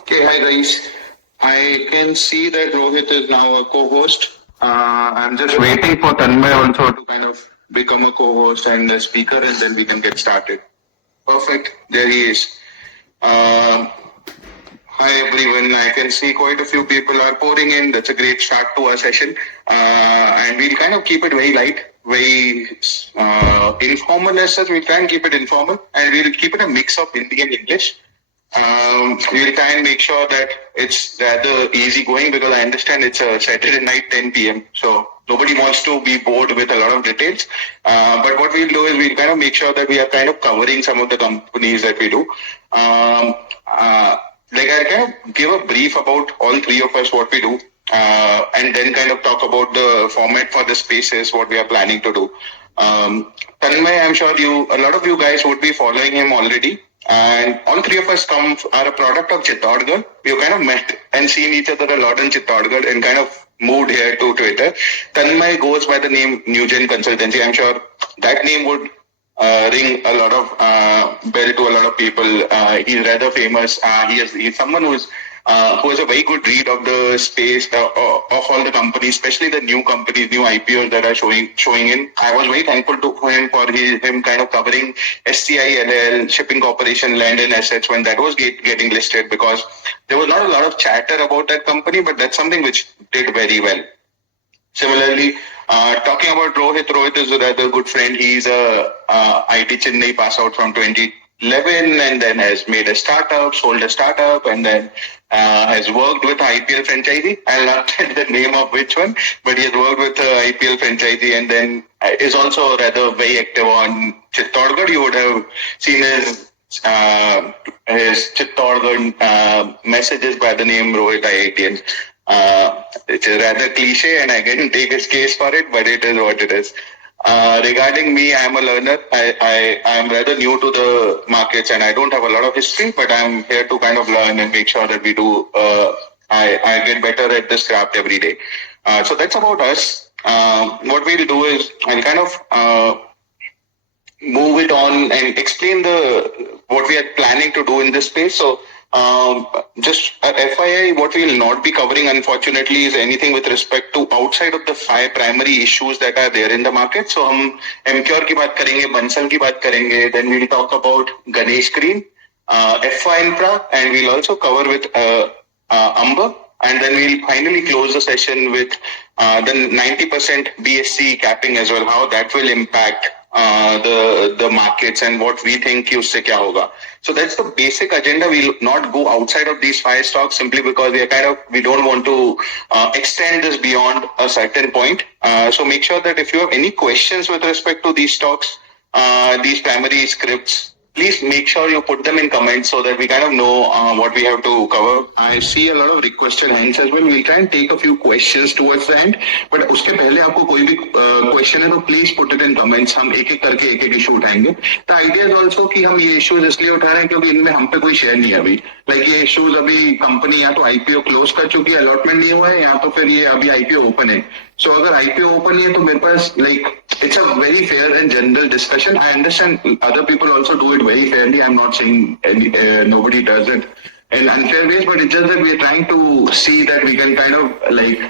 Okay, hi guys. I can see that Rohit is now a co-host. I'm just waiting for Tanmay also to kind of become a co-host and a speaker, and then we can get started. Perfect. There he is. Um, Hi everyone. I can see quite a few people are pouring in. That's a great start to our session. And we'll kind of keep it very light, very informal as such. We'll try and keep it informal, and we'll keep it a mix of Hindi and English. We'll try and make sure that it's rather easy going, because I understand it's a Saturday night 10 p.m. So nobody wants to be bored with a lot of details. But what we'll do is we'll kind of make sure that we are kind of covering some of the companies that we do. I'll kind of give a brief about all three of us, what we do, and then kind of talk about the format for the spaces, what we are planning to do. Tanmay, I'm sure a lot of you guys would be following him already. And all three of us are a product of Chittorgarh. We've kind of met and seen each other a lot in Chittorgarh and kind of moved here to Twitter. Tanmay goes by the name New Gen Consultancy. I'm sure that name would ring a lot of bell to a lot of people. He's rather famous. He's someone who has a very good read of the space of all the companies, especially the new companies, new IPOs that are showing in. I was very thankful to him for him kind of covering SCILL, Shipping Corporation, Land and Assets, when that was getting listed, because there was not a lot of chatter about that company, but that's something which did very well. Similarly, talking about Rohit is a rather good friend. He's a IT Chennai pass out from 2011, and then has made a startup, sold a startup, and then has worked with IPL franchisee. I'll not tell the name of which one, but he has worked with IPL franchisee, and then is also rather very active on Chittorgarh. You would have seen his Chittorgarh messages by the name Rohit IITN. It's a rather cliche, and I can take his case for it, but it is what it is. Regarding me, I am a learner. I am rather new to the markets, and I don't have a lot of history, but I'm here to kind of learn and make sure that we do. I get better at this craft every day. So that's about us. What we'll do is I'll kind of move it on and explain what we are planning to do in this space. So just FYI, what we will not be covering, unfortunately, is anything with respect to outside of the 5 primary issues that are there in the market. So हम Emcure की बात करेंगे, Bansal की बात करेंगे, then we'll talk about Ganesh Green, Effwa Infra, and we'll also cover with Ambey, and then we'll finally close the session with the 90% BSC capping as well, how that will impact the markets and what we think उससे क्या होगा. So that's the basic agenda. We'll not go outside of these 5 stocks simply because we don't want to extend this beyond a certain point. So make sure that if you have any questions with respect to these stocks, these primary scripts, please make sure you put them in comments so that we kind of know what we have to cover. I see a lot of requested hands as well. We'll try and take a few questions towards the end. But उसके पहले आपको कोई भी question है तो please put it in comments. हम एक-एक करके एक-एक issue उठाएंगे. The idea is also कि हम ये issues इसलिए उठा रहे हैं क्योंकि इनमें हम पे कोई share नहीं है अभी. Like ये issues अभी company या तो IPO close कर चुकी है, allotment नहीं हुआ है, या तो फिर ये अभी IPO open है. So अगर IPO open है तो मेरे पास it's a very fair and general discussion. I understand other people also do it very fairly. I'm not saying nobody does it in unfair ways, but it's just that we are trying to see that we can kind of I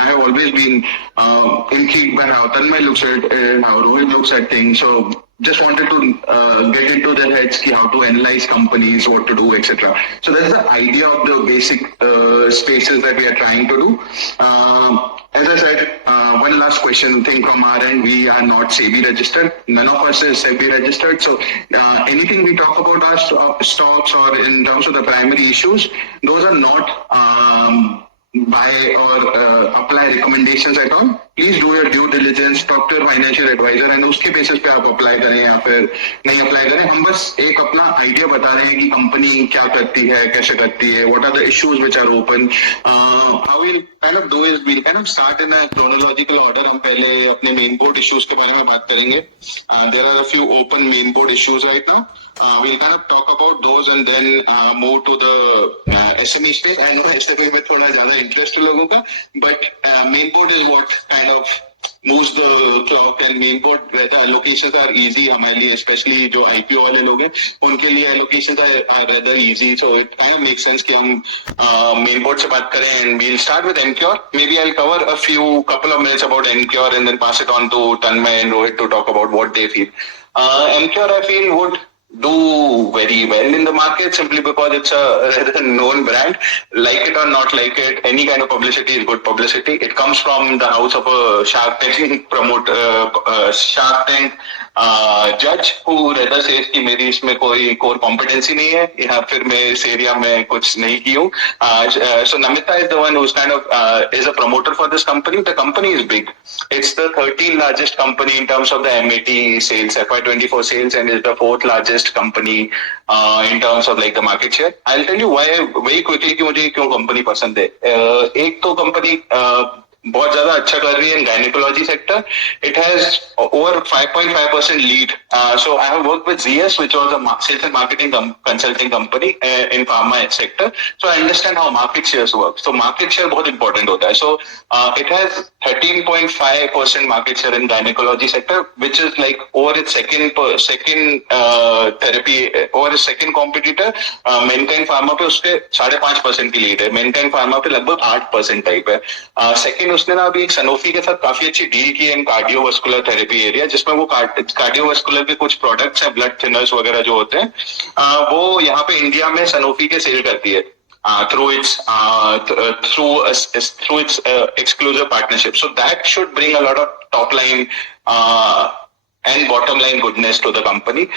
have always been intrigued by how Tanmay looks at it, how Rohit looks at things. So just wanted to get into their heads, how to analyze companies, what to do, etc. So that's the idea of the basic spaces that we are trying to do. As I said, one last question thing from our end, we are not SEBI registered. None of us is SEBI registered. So anything we talk about our stocks or in terms of the primary issues, those are not buy or apply recommendations at all. Please do your due diligence, talk to your financial advisor, and उसके basis पे आप apply करें या फिर नहीं apply करें. हम बस एक अपना idea बता रहे हैं कि company क्या करती है, कैसे करती है, what are the issues which are open. How we'll kind of do is we'll kind of start in a chronological order. हम पहले अपने main board issues के बारे में बात करेंगे. There are a few open main board issues right now. We'll kind of talk about those and then move to the SME space. I know SME में थोड़ा ज़्यादा interest है लोगों का, but main board is what kind of moves the clock and main board where the allocations are easy हमारे लिए, especially जो IPO वाले लोग हैं उनके लिए allocations are rather easy, so it kind of makes sense कि हम main board से बात करें. And we'll start with Emcure. Maybe I'll cover a couple of minutes about Emcure and then pass it on to Tanmay and Rohit to talk about what they feel. Emcure, I feel, would do very well in the market simply because it's a rather known brand. Like it or not like it, any kind of publicity is good publicity. It comes from the house of a Shark Tank Shark Tank judge who rather says कि मेरी इसमें कोई core competency नहीं है या फिर मैं इस area में कुछ नहीं की हूँ. So Namita is the one who's kind of is a promoter for this company. The company is big. It's the 13th largest company in terms of the MAT sales, FY24 sales, and is the 4th largest company in terms of like the market share. I'll tell you why very quickly कि मुझे क्यों company पसंद है. एक तो company बहुत ज्यादा अच्छा कर रही है in gynecology sector. It has over 5.5% lead. So I have worked with ZS, which was a sales and marketing consulting company in pharma sector. So I understand how market shares work. So market share बहुत important होता है. So it has 13.5% market share in gynecology sector, which is like over its second therapy, over its second competitor. Mankind Pharma पे उसके 5.5% की lead है. Mankind Pharma पे लगभग 8% type है. सेकंड उसने ना अभी एक सनोफी के साथ काफी अच्छी डील की है इन कार्डियोवास्कुलर थेरेपी एरिया, जिसमें वो कार्डियोवास्कुलर के कुछ प्रोडक्ट्स हैं, ब्लड थिनर्स वगैरह जो होते हैं, वो यहाँ पे इंडिया में सनोफी के सेल करती है through its exclusive partnership. So that should bring a lot of top line and bottom line goodness to the company.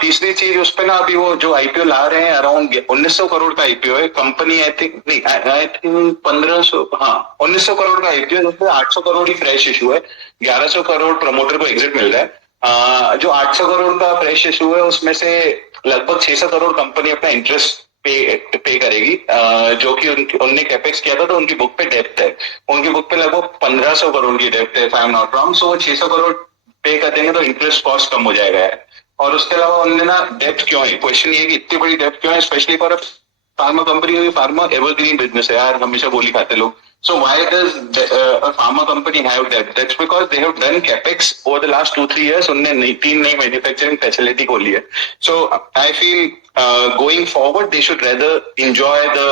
तीसरी चीज उस पे ना अभी वो जो आईपीओ ला रहे हैं अराउंड 1900 करोड़ का आईपीओ है. कंपनी आई थिंक 1900 करोड़ का आईपीओ, जिसमें 800 करोड़ ही फ्रेश इशू है, 1100 करोड़ प्रमोटर को एग्जिट मिल रहा है. जो 800 करोड़ का फ्रेश इशू है उसमें से लगभग 600 करोड़ कंपनी अपना इंटरेस्ट पे करेगी, जो कि उनने कैपेक्स किया था तो उनकी बुक पे डेप्थ है. उनकी बुक पे लगभग 1500 करोड़ की डेप्थ है, if I am not wrong. So वो 600 करोड़ पे कर देंगे तो इंटरेस्ट कॉस्ट कम हो जाएगा है. और उसके अलावा उन्होंने ना डेप्थ क्यों है, क्वेश्चन ये कि इतनी बड़ी डेप्थ क्यों है, specially for a pharma company. Pharma evergreen business है यार, हमेशा गोली खाते लोग. So why does a pharma company have debt? That's because they have done capex over the last 2-3 years. उन्होंने 3 नई मैन्युफैक्चरिंग फैसिलिटी खोली है. So I feel going forward they should rather enjoy the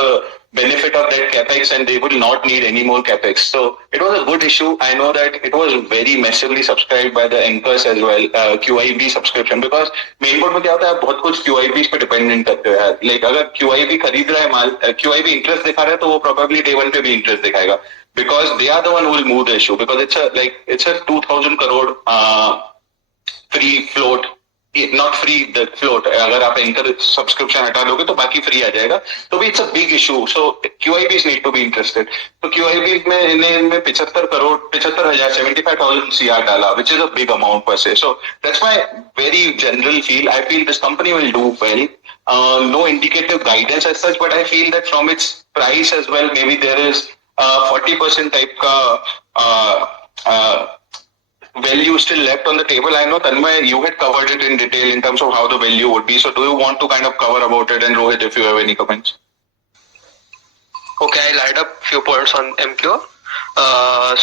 benefit of that capex and they will not need any more capex. So it was a good issue. I know that it was very massively subscribed by the anchors as well, QIB subscription, because main board में क्या होता है, बहुत कुछ QIBs पे dependent करते हो यार. लाइक अगर QIB खरीद रहा है माल, QIB इंटरेस्ट दिखा रहा है तो वो प्रोबेबली डे वन पे भी इंटरेस्ट दिखाएगा, because they are the one who will move the issue, because it's a 2000 crore free float. Not free the float, अगर आप एंकर सब्सक्रिप्शन हटा दोगे तो बाकी फ्री आ जाएगा. तो भी it's a big issue. So QIBs need to be interested. तो क्यूआईबी में इन्हें 75,000 75,000 CR डाला, which is a big amount per se. So that's my very general feel. I feel this company will do well. No indicative guidance as such, but I feel that from its price as well, maybe there is 40% type ka value still left on the table. I know Tanmay, you had covered it in detail in terms of how the value would be. So do you want to kind of cover about it? And Rohit, if you have any comments. Okay, I'll add up few points on Emcure.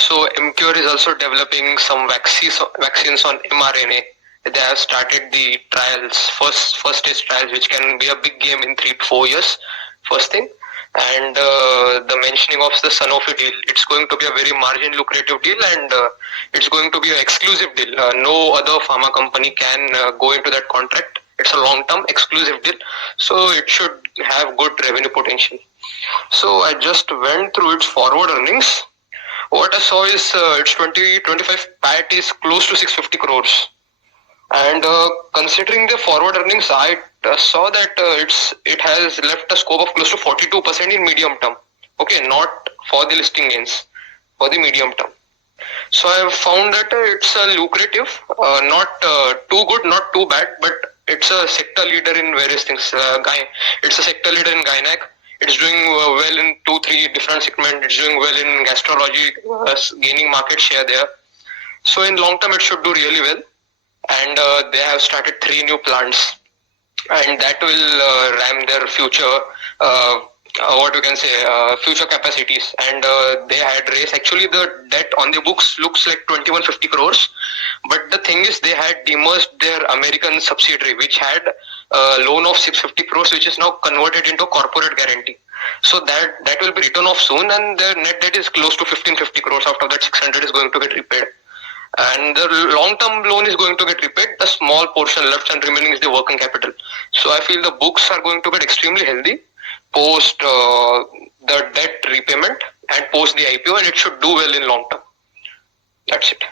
So Emcure is also developing some vaccines on mRNA. They have started the trials, first stage trials, which can be a big game in 3 to 4 years. First thing. And the mentioning of the Sanofi deal, it's going to be a very margin lucrative deal, and it's going to be an exclusive deal. No other pharma company can go into that contract. It's a long-term exclusive deal, so it should have good revenue potential. So I just went through its forward earnings. What I saw is its 2025 PAT is close to 650 crores. And considering the forward earnings, I saw that it has left a scope of close to 42% in medium term. Okay, not for the listing gains, for the medium term. So I have found that it's a lucrative, not too good, not too bad, but it's a sector leader in various things. It's a sector leader in Gynac. It's doing well in 2-3 different segments. It's doing well in gastrology, gaining market share there. So in long term, it should do really well. And they have started 3 new plants, and that will ram their future what you can say, future capacities, and they had raised. Actually, the debt on the books looks like 2150 crores, but the thing is, they had demerged their American subsidiary, which had a loan of 650 crores, which is now converted into corporate guarantee. So that will be written off soon, and their net debt is close to 1550 crores. Out of that, 600 is going to get repaid, and the long-term loan is going to get repaid. The small portion left and remaining is the working capital. So I feel the books are going to get extremely healthy post the debt repayment and post the IPO, and it should do well in long term. That's it.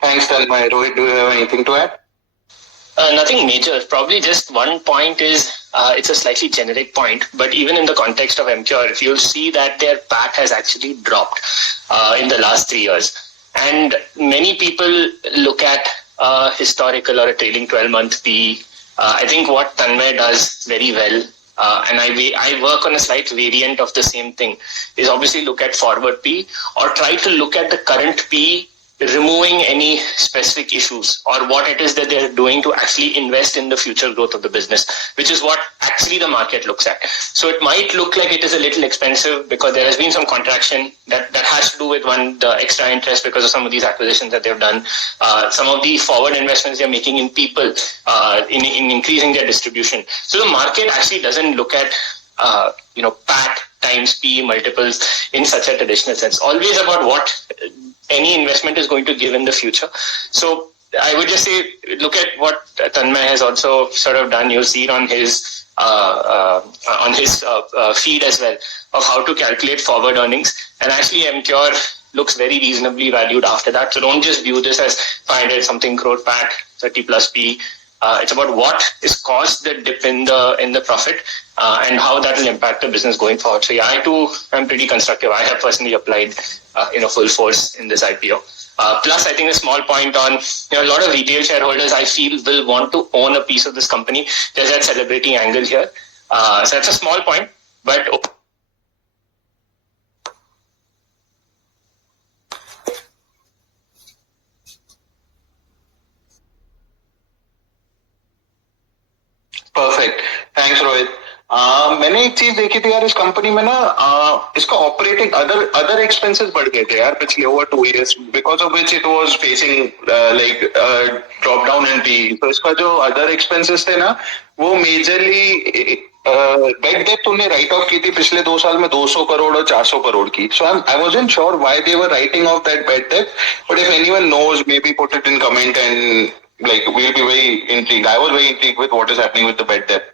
Thanks, Tanmay. Rohit, do you have anything to add? Nothing major. Probably just one point is, it's a slightly generic point, but even in the context of Emcure, if you'll see that their PAT has actually dropped in the last 3 years. And many people look at historical or a trailing 12-month PE. I think what Tanmay does very well, and I work on a slight variant of the same thing, is obviously look at forward PE or try to look at the current PE, removing any specific issues or what it is that they're doing to actually invest in the future growth of the business, which is what actually the market looks at. So it might look like it is a little expensive because there has been some contraction that has to do with the extra interest because of some of these acquisitions that they've done, some of the forward investments they're making in people, in increasing their distribution. So the market actually doesn't look at PAT times PE multiples in such a traditional sense. Always about what any investment is going to give in the future. So I would just say, look at what Tanmay has also sort of done. You'll see it on his feed as well, of how to calculate forward earnings. And actually, Emcure looks very reasonably valued after that. So don't just view this as 500 something crore PAT, 30 plus PE. It's about what is caused the dip in the profit and how that will impact the business going forward. So yeah, I too am pretty constructive. I have personally applied full force in this IPO. Plus, I think a small point on a lot of retail shareholders I feel will want to own a piece of this company. There's that celebrity angle here. So that's a small point, but perfect thanks Rohit मैंने एक चीज देखी थी यार इस company में ना इसका ऑपरेटिंग अदर एक्सपेंसेस बढ़ गए थे यार पिछले over 2 years because of which it was facing like drop down in P तो इसका जो अदर एक्सपेंसेस थे ना वो मेजरली बेड डेट तुमने राइट ऑफ की थी पिछले 2 साल में 200 करोड़ और 400 करोड़ की so I wasn't sure why they were writing off that bad debt but if anyone knows maybe put it in comment and like we'll be very intrigued. I was very intrigued with what is happening with the bed debt.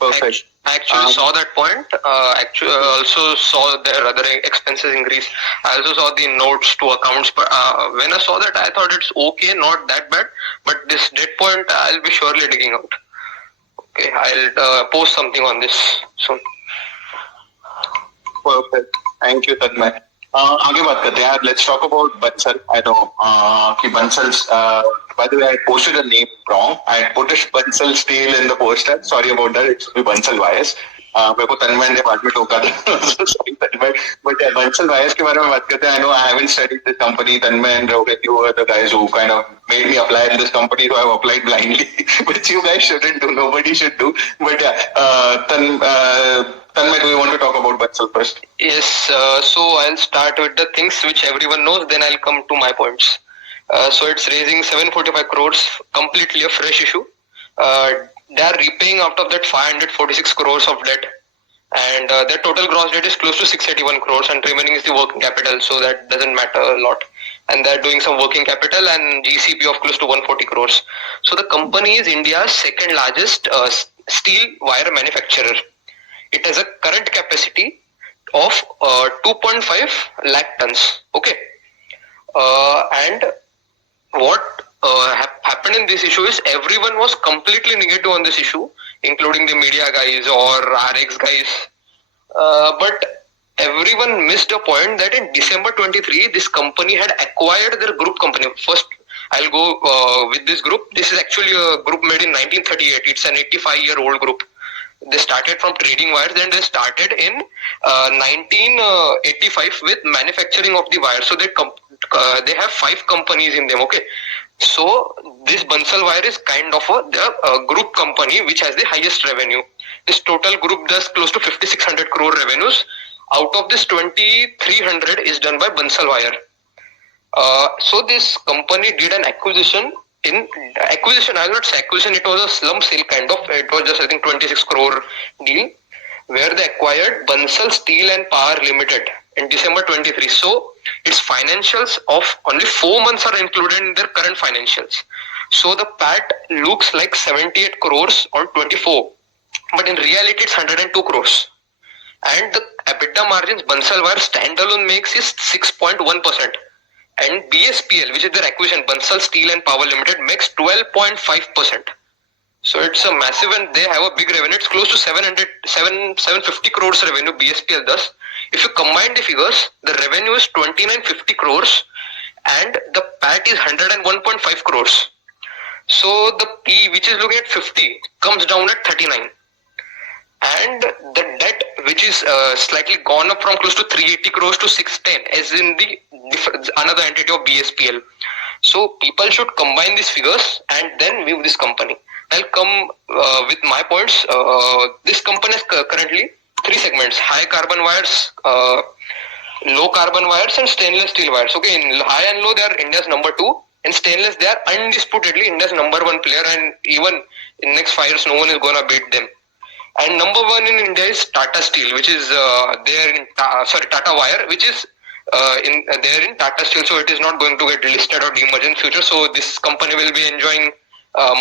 Perfect. I actually saw that point. Also saw their other expenses increase. I also saw the notes to accounts. But when I saw that, I thought it's okay, not that bad. But this debt point, I'll be surely digging out. Okay, I'll post something on this soon. Perfect. Thank you, Tanmay. आगे बात करते हैं यार let's talk about Bansal I know कि Bansals by the way I posted a name wrong I put Bansal steel in the poster sorry about that it's be Bansal wires मेरे को तन्मय ने बाद में टोका था sorry Tanmay but Bansal wires के बारे में बात करते हैं I know I haven't studied this company Tanmay and Rohit you are the guys who kind of made me apply in this company so I've applied blindly which you guys shouldn't do nobody should do but Tanmay, do you want to talk about Bansal first? Yes, so I'll start with the things which everyone knows, then I'll come to my points. So it's raising 745 crores, completely a fresh issue. They are repaying out of that 546 crores of debt. And their total gross debt is close to 681 crores and remaining is the working capital, so that doesn't matter a lot. And they're doing some working capital and GCP of close to 140 crores. So the company is India's second largest steel wire manufacturer. It has a current capacity of 2.5 lakh tons. Okay. And what happened in this issue is everyone was completely negative on this issue, including the media guys or RX guys. But everyone missed a point that in December 23, this company had acquired their group company. First, I'll go with this group. This is actually a group made in 1938. It's an 85-year-old group. They started from trading wires, then they started in 1985 with manufacturing of the wire. So they have 5 companies in them. Okay, so this Bansal Wire is kind of the group company which has the highest revenue. This total group does close to 5600 crore revenues. Out of this, 2300 is done by Bansal Wire. So this company did an acquisition. I will not say acquisition, it was a slump sale kind of. It was just, I think, 26 crore deal where they acquired Bansal Steel and Power Limited in December 23. So its financials of only 4 months are included in their current financials. So the PAT looks like 78 crores on 24, but in reality it's 102 crores. And the EBITDA margins Bansal Wire standalone makes is 6.1%. And BSPL, which is their acquisition, Bansal Steel and Power Limited, makes 12.5%. So it's a massive, and they have a big revenue. It's close to 750 crores revenue BSPL does. If you combine the figures, the revenue is 2950 crores and the PAT is 101.5 crores. So the P, which is looking at 50, comes down at 39. And the debt, which is slightly gone up from close to 380 crores to 610, as in the another entity of BSPL. So people should combine these figures and then view this company. I'll come with my points. This company has currently 3 segments: high carbon wires, low carbon wires, and stainless steel wires. Okay, in high and low, they are India's number 2. In stainless, they are undisputedly India's number 1 player, and even in next 5 years, no one is gonna beat them. And number 1 in India is Tata Steel, which is there in Tata Wire, which is there in Tata Steel. So it is not going to get listed or demerged in future. So this company will be enjoying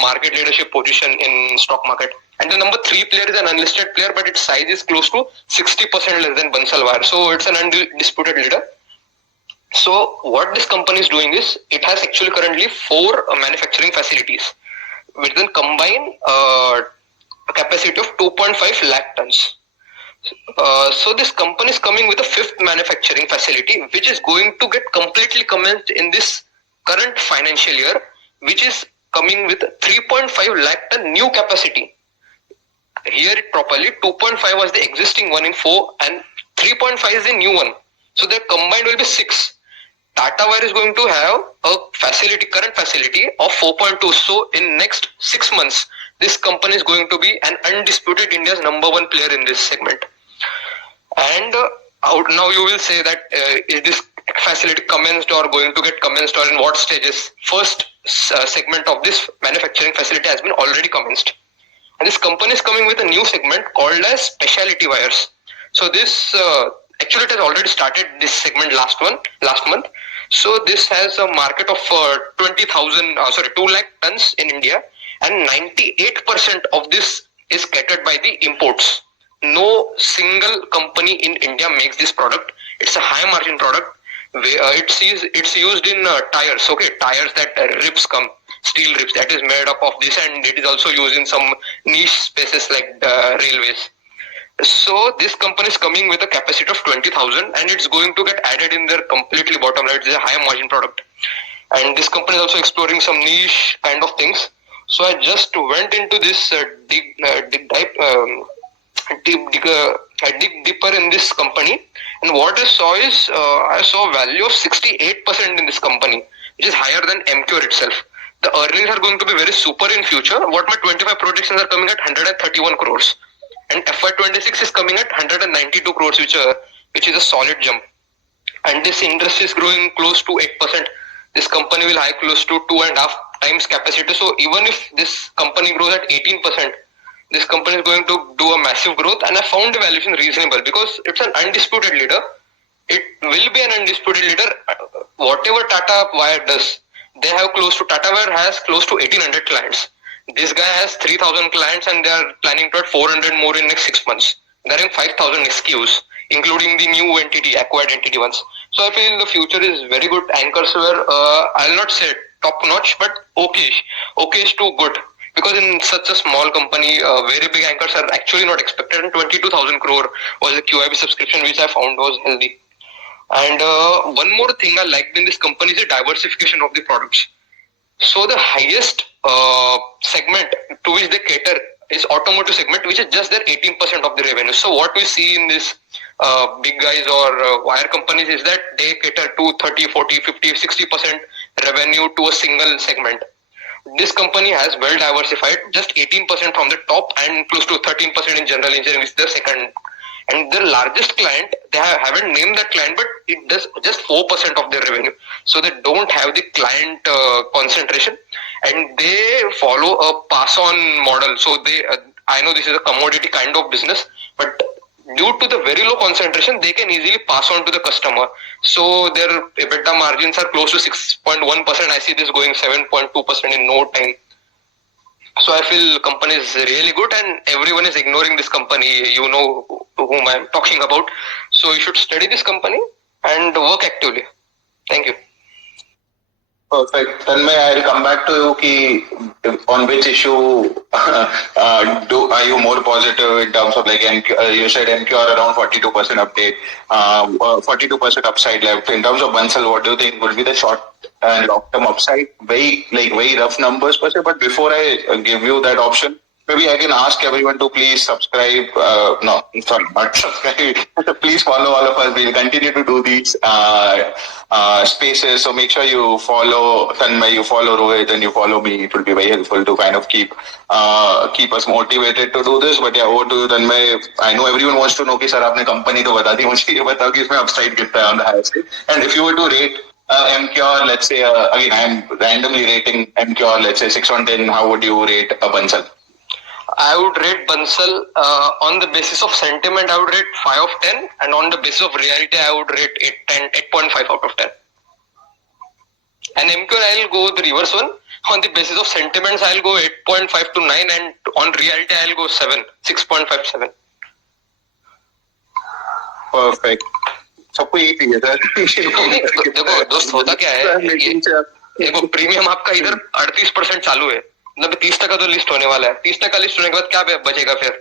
market leadership position in stock market. And the number 3 player is an unlisted player, but its size is close to 60% less than Bansal Wire. So it's an undisputed leader. So what this company is doing is, it has actually currently 4 manufacturing facilities with a combined capacity of 2.5 lakh tons. So this company is coming with a 5th manufacturing facility, which is going to get completely commenced in this current financial year, which is coming with 3.5 lakh ton new capacity. Hear it properly, 2.5 was the existing one in 4 and 3.5 is the new one. So their combined will be 6. Tata Wire is going to have a facility, current facility of 4.2. So in next 6 months, this company is going to be an undisputed India's number 1 player in this segment. And now you will say that is this facility commenced or going to get commenced, or in what stages? First segment of this manufacturing facility has been already commenced. And this company is coming with a new segment called as specialty wires. So this actually it has already started this segment last month. So this has a market of 2 lakh tons in India, and 98% of this is catered by the imports. No single company in India makes this product. It's a high margin product. It's used in tires. Okay, tires that ribs come, steel ribs, that is made up of this, and it is also used in some niche spaces like railways. So this company is coming with a capacity of 20,000 and it's going to get added in their completely bottom line. It's a high margin product. And this company is also exploring some niche kind of things. So I just went into this dig deeper in this company, and what I saw is I saw a value of 68% in this company, which is higher than Emcure itself. The earnings are going to be very super in future. What my 25 projections are coming at 131 crores. And FY26 is coming at 192 crores, which is a solid jump. And this industry is growing close to 8%. This company will have close to 2.5 times capacity. So even if this company grows at 18%, this company is going to do a massive growth. And I found the valuation reasonable because it's an undisputed leader. It will be an undisputed leader. Whatever Tata Wire does, Tata Wire has close to 1800 clients. This guy has 3,000 clients and they are planning to add 400 more in next 6 months. They're in 5,000 SKUs, including the new entity, acquired entity ones. So I feel the future is very good. Anchors were, I'll not say top notch, but okay-ish to good. Because in such a small company, very big anchors are actually not expected. And 22,000 crore was the QIB subscription, which I found was healthy. And one more thing I liked in this company is the diversification of the products. So the highest segment to which they cater is automotive segment, which is just their 18% of the revenue. So what we see in this big guys or wire companies is that they cater to 30, 40, 50, 60% revenue to a single segment. This company has well diversified, just 18% from the top and close to 13% in general engineering is the second. And their largest client, they haven't named that client, but it does just 4% of their revenue. So they don't have the client concentration, and they follow a pass-on model. So they, I know this is a commodity kind of business, but due to the very low concentration, they can easily pass on to the customer. So their EBITDA margins are close to 6.1%. I see this going 7.2% in no time. So I feel company is really good, and everyone is ignoring this company. You know whom I'm talking about. So you should study this company and work actively. Thank you. Perfect. Tanmay, I'll come back to you on which issue are you more positive in terms of like you said Emcure around 42% update, 42% upside left. In terms of Bansal, what do you think will be the short and long term upside? Very rough numbers per se. But before I give you that option, maybe I can ask everyone to please subscribe. Not subscribe. Please follow all of us. We'll continue to do these spaces. So make sure you follow Tanmay, you follow Rohit, and you follow me. It will be very helpful to kind of keep us motivated to do this. But yeah, over to you, Tanmay. I know everyone wants to know कि sir आपने company तो बता दी मुझे ये बताओ कि इसमें upside कितना है on the higher side. And if you were to rate Emcure, let's say again I'm randomly rating Emcure, let's say 6 on 10. How would you rate a Bansal? I would rate Bansal on the basis of sentiment. I would rate 5 of 10, and on the basis of reality, I would rate 8.5 out of 10. And Emcure, I'll go the reverse one. On the basis of sentiments, I'll go 8.5 to 9, and on reality, I'll go 6.57. Perfect. सबको यही चाहिए था. देखो दोस्त होता क्या है, देखो प्रीमियम आपका इधर 38% चालू है, मतलब 30% तो लिस्ट होने वाला है. 30% लिस्ट होने के बाद क्या बचेगा फिर?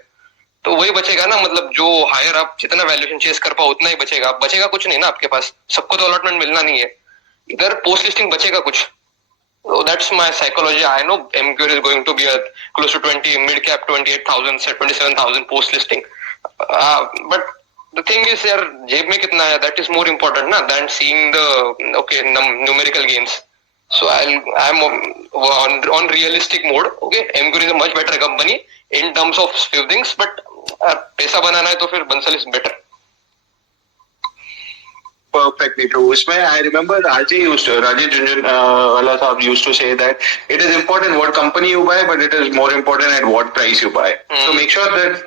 तो वही बचेगा ना, मतलब जो हायर आप जितना वैल्यूएशन चेस कर पाओ उतना ही बचेगा. बचेगा कुछ नहीं ना आपके पास, सबको तो अलॉटमेंट मिलना नहीं है. इधर पोस्ट लिस्टिंग बचेगा कुछ. So that's my psychology. I know Emcure is going to be close to 20 mid cap, 28,000, 27,000 post listing. But the thing is, यार जेब में कितना है, that is more important ना than seeing the numerical gains. So I'm on realistic mode. Okay, Emcure is a much better company in terms of few things, but पैसा बनाना है तो फिर Bansal is better. Perfectly true. I remember Rajesh Junjunwala Sahab used to say that it is important what company you buy, but it is more important at what price you buy. So make sure that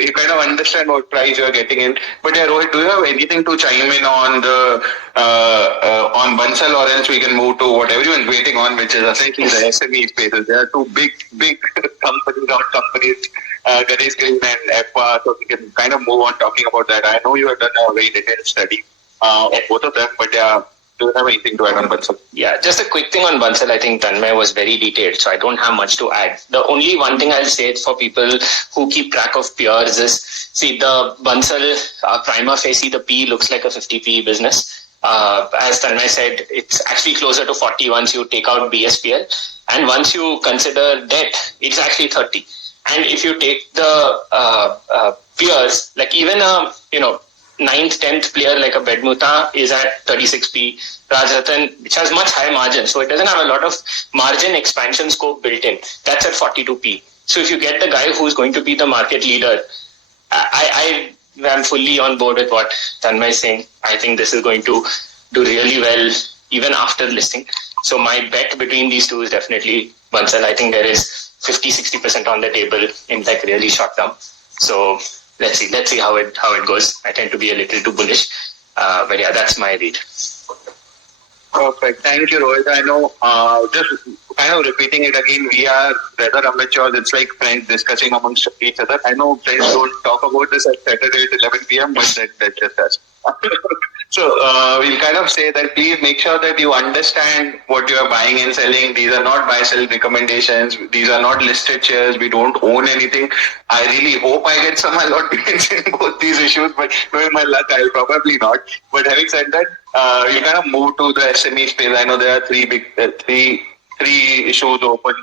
you kind of understand what price you are getting in. But yeah, Rohit, do you have anything to chime in on the on Bansal, or else we can move to what everyone's waiting on, which is essentially the SME spaces. There are two big companies, Ganesh Green and Effwa. So we can kind of move on talking about that. I know you have done a very detailed study of both of them, but yeah, do you have anything to add on Bansal? Yeah, just a quick thing on Bansal. I think Tanmay was very detailed, so I don't have much to add. The only one thing I'll say for people who keep track of peers is, see, the Bansal prima facie, the P looks like a 50 PE business. As Tanmay said, it's actually closer to 40 once you take out BSPL. And once you consider debt, it's actually 30. And if you take the peers, like even a, 9th, 10th player like a Bedmuta is at 36p. Rajratan, which has much higher margin, so it doesn't have a lot of margin expansion scope built in. That's at 42p. So if you get the guy who's going to be the market leader, I am fully on board with what Tanmay is saying. I think this is going to do really well even after listing. So my bet between these two is definitely Bansal. I think there is 50-60% on the table in like really short term. So let's see how it goes. I tend to be a little too bullish, but yeah, that's my read. Perfect. Thank you, Rohit. I know, just kind of repeating it again, we are rather amateurs. It's like friends discussing amongst each other. I know friends don't talk about this at Saturday at 11 p.m., but that's just us. So we'll kind of say that please make sure that you understand what you are buying and selling. These are not buy-sell recommendations. These are not listed shares. We don't own anything. I really hope I get some allotments in both these issues, but knowing my luck, I'll probably not. But having said that, you kind of move to the SME space. I know there are three 3 issues open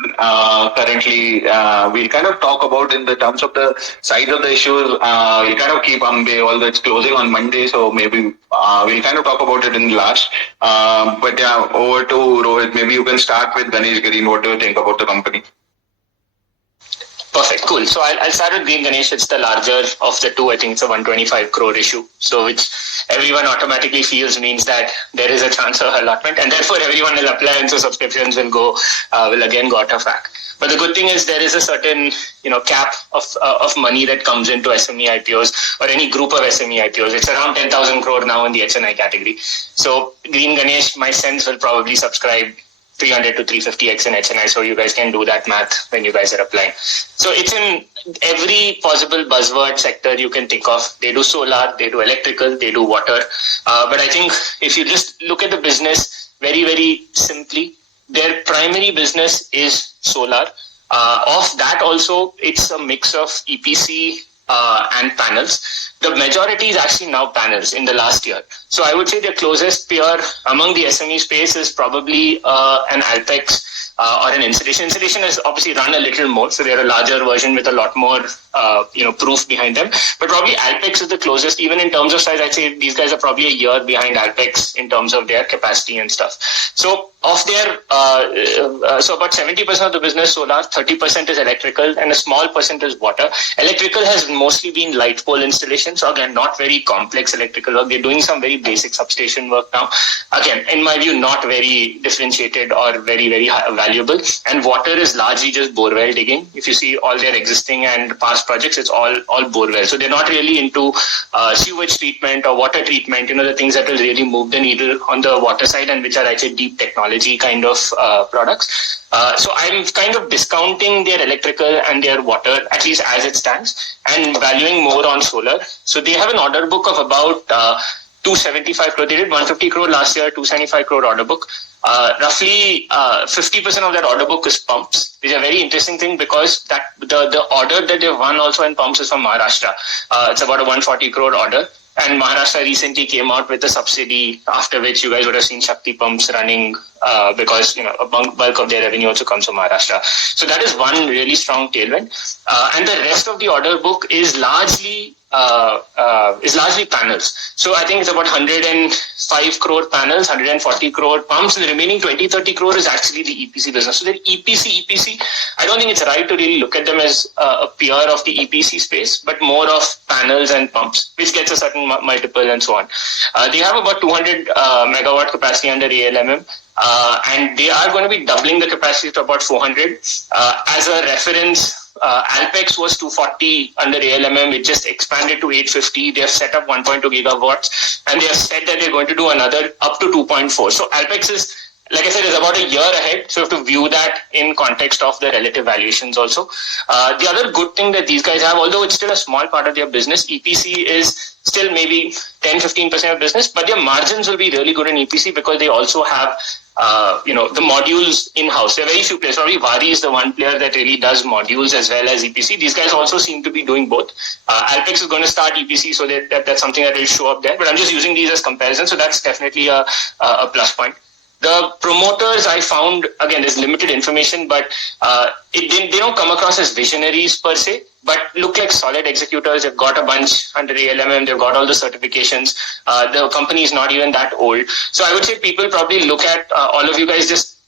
currently. We'll kind of talk about in the terms of the size of the issues. We'll kind of keep Ambey, although it's closing on Monday, so maybe we'll kind of talk about it in the last. But yeah, over to Rohit. Maybe you can start with Ganesh Green. What do you think about the company? Perfect, cool. So I'll start with Green Ganesh. It's the larger of the two. I think it's a 125 crore issue. So which everyone automatically feels means that there is a chance of allotment, and therefore everyone will apply, and so subscriptions will again go out of whack. But the good thing is there is a certain cap of money that comes into SME IPOs or any group of SME IPOs. It's around 10,000 crore now in the HNI category. So Green Ganesh, my sense, will probably subscribe 300 to 350x in HNI, so you guys can do that math when you guys are applying. So it's in every possible buzzword sector you can think of. They do solar, they do electrical, they do water. But I think if you just look at the business very, very simply, their primary business is solar. Of that also, it's a mix of EPC and panels. The majority is actually now panels in the last year. So I would say the closest peer among the SME space is probably an Alpex or an Insulation. Insulation has obviously run a little more, so they're a larger version with a lot more proof behind them. But probably Alpex is the closest, even in terms of size. I'd say these guys are probably a year behind Alpex in terms of their capacity and stuff. So of their, so about 70% of the business solar, 30% is electrical, and a small percent is water. Electrical has mostly been light pole installation. So again, not very complex electrical work. They're doing some very basic substation work now. Again, in my view, not very differentiated or very, very valuable. And water is largely just borewell digging. If you see all their existing and past projects, it's all borewell. So they're not really into sewage treatment or water treatment, the things that will really move the needle on the water side, and which are actually deep technology kind of products. So I'm kind of discounting their electrical and their water, at least as it stands, and valuing more on solar. So they have an order book of about 275 crore. They did 150 crore last year, 275 crore order book. Roughly 50% of that order book is pumps, which is a very interesting thing because that the order that they've won also in pumps is from Maharashtra. It's about a 140 crore order. And Maharashtra recently came out with a subsidy, after which you guys would have seen Shakti pumps running because a bulk of their revenue also comes from Maharashtra. So that is one really strong tailwind. And the rest of the order book is largely panels. So I think it's about 105 crore panels, 140 crore pumps, and the remaining 20-30 crore is actually the EPC business. So the EPC, I don't think it's right to really look at them as a peer of the EPC space, but more of panels and pumps, which gets a certain multiple and so on. They have about 200 megawatt capacity under ALMM. And they are going to be doubling the capacity to about 400. As a reference, Alpex was 240 under ALMM. It just expanded to 850. They have set up 1.2 gigawatts, and they have said that they're going to do another up to 2.4. So Alpex is, like I said, is about a year ahead. So you have to view that in context of the relative valuations also. The other good thing that these guys have, although it's still a small part of their business, EPC is still maybe 10-15% of business, but their margins will be really good in EPC because they also have the modules in-house. There are very few players. Probably Vari is the one player that really does modules as well as EPC. These guys also seem to be doing both. Alpex is going to start EPC, so that's something that will show up there. But I'm just using these as comparison, so that's definitely a plus point. The promoters, I found, again, there's limited information, but they don't come across as visionaries per se, but look like solid executors. They've got a bunch under ALMM. They've got all the certifications. The company is not even that old. So I would say people probably look at all of you guys, just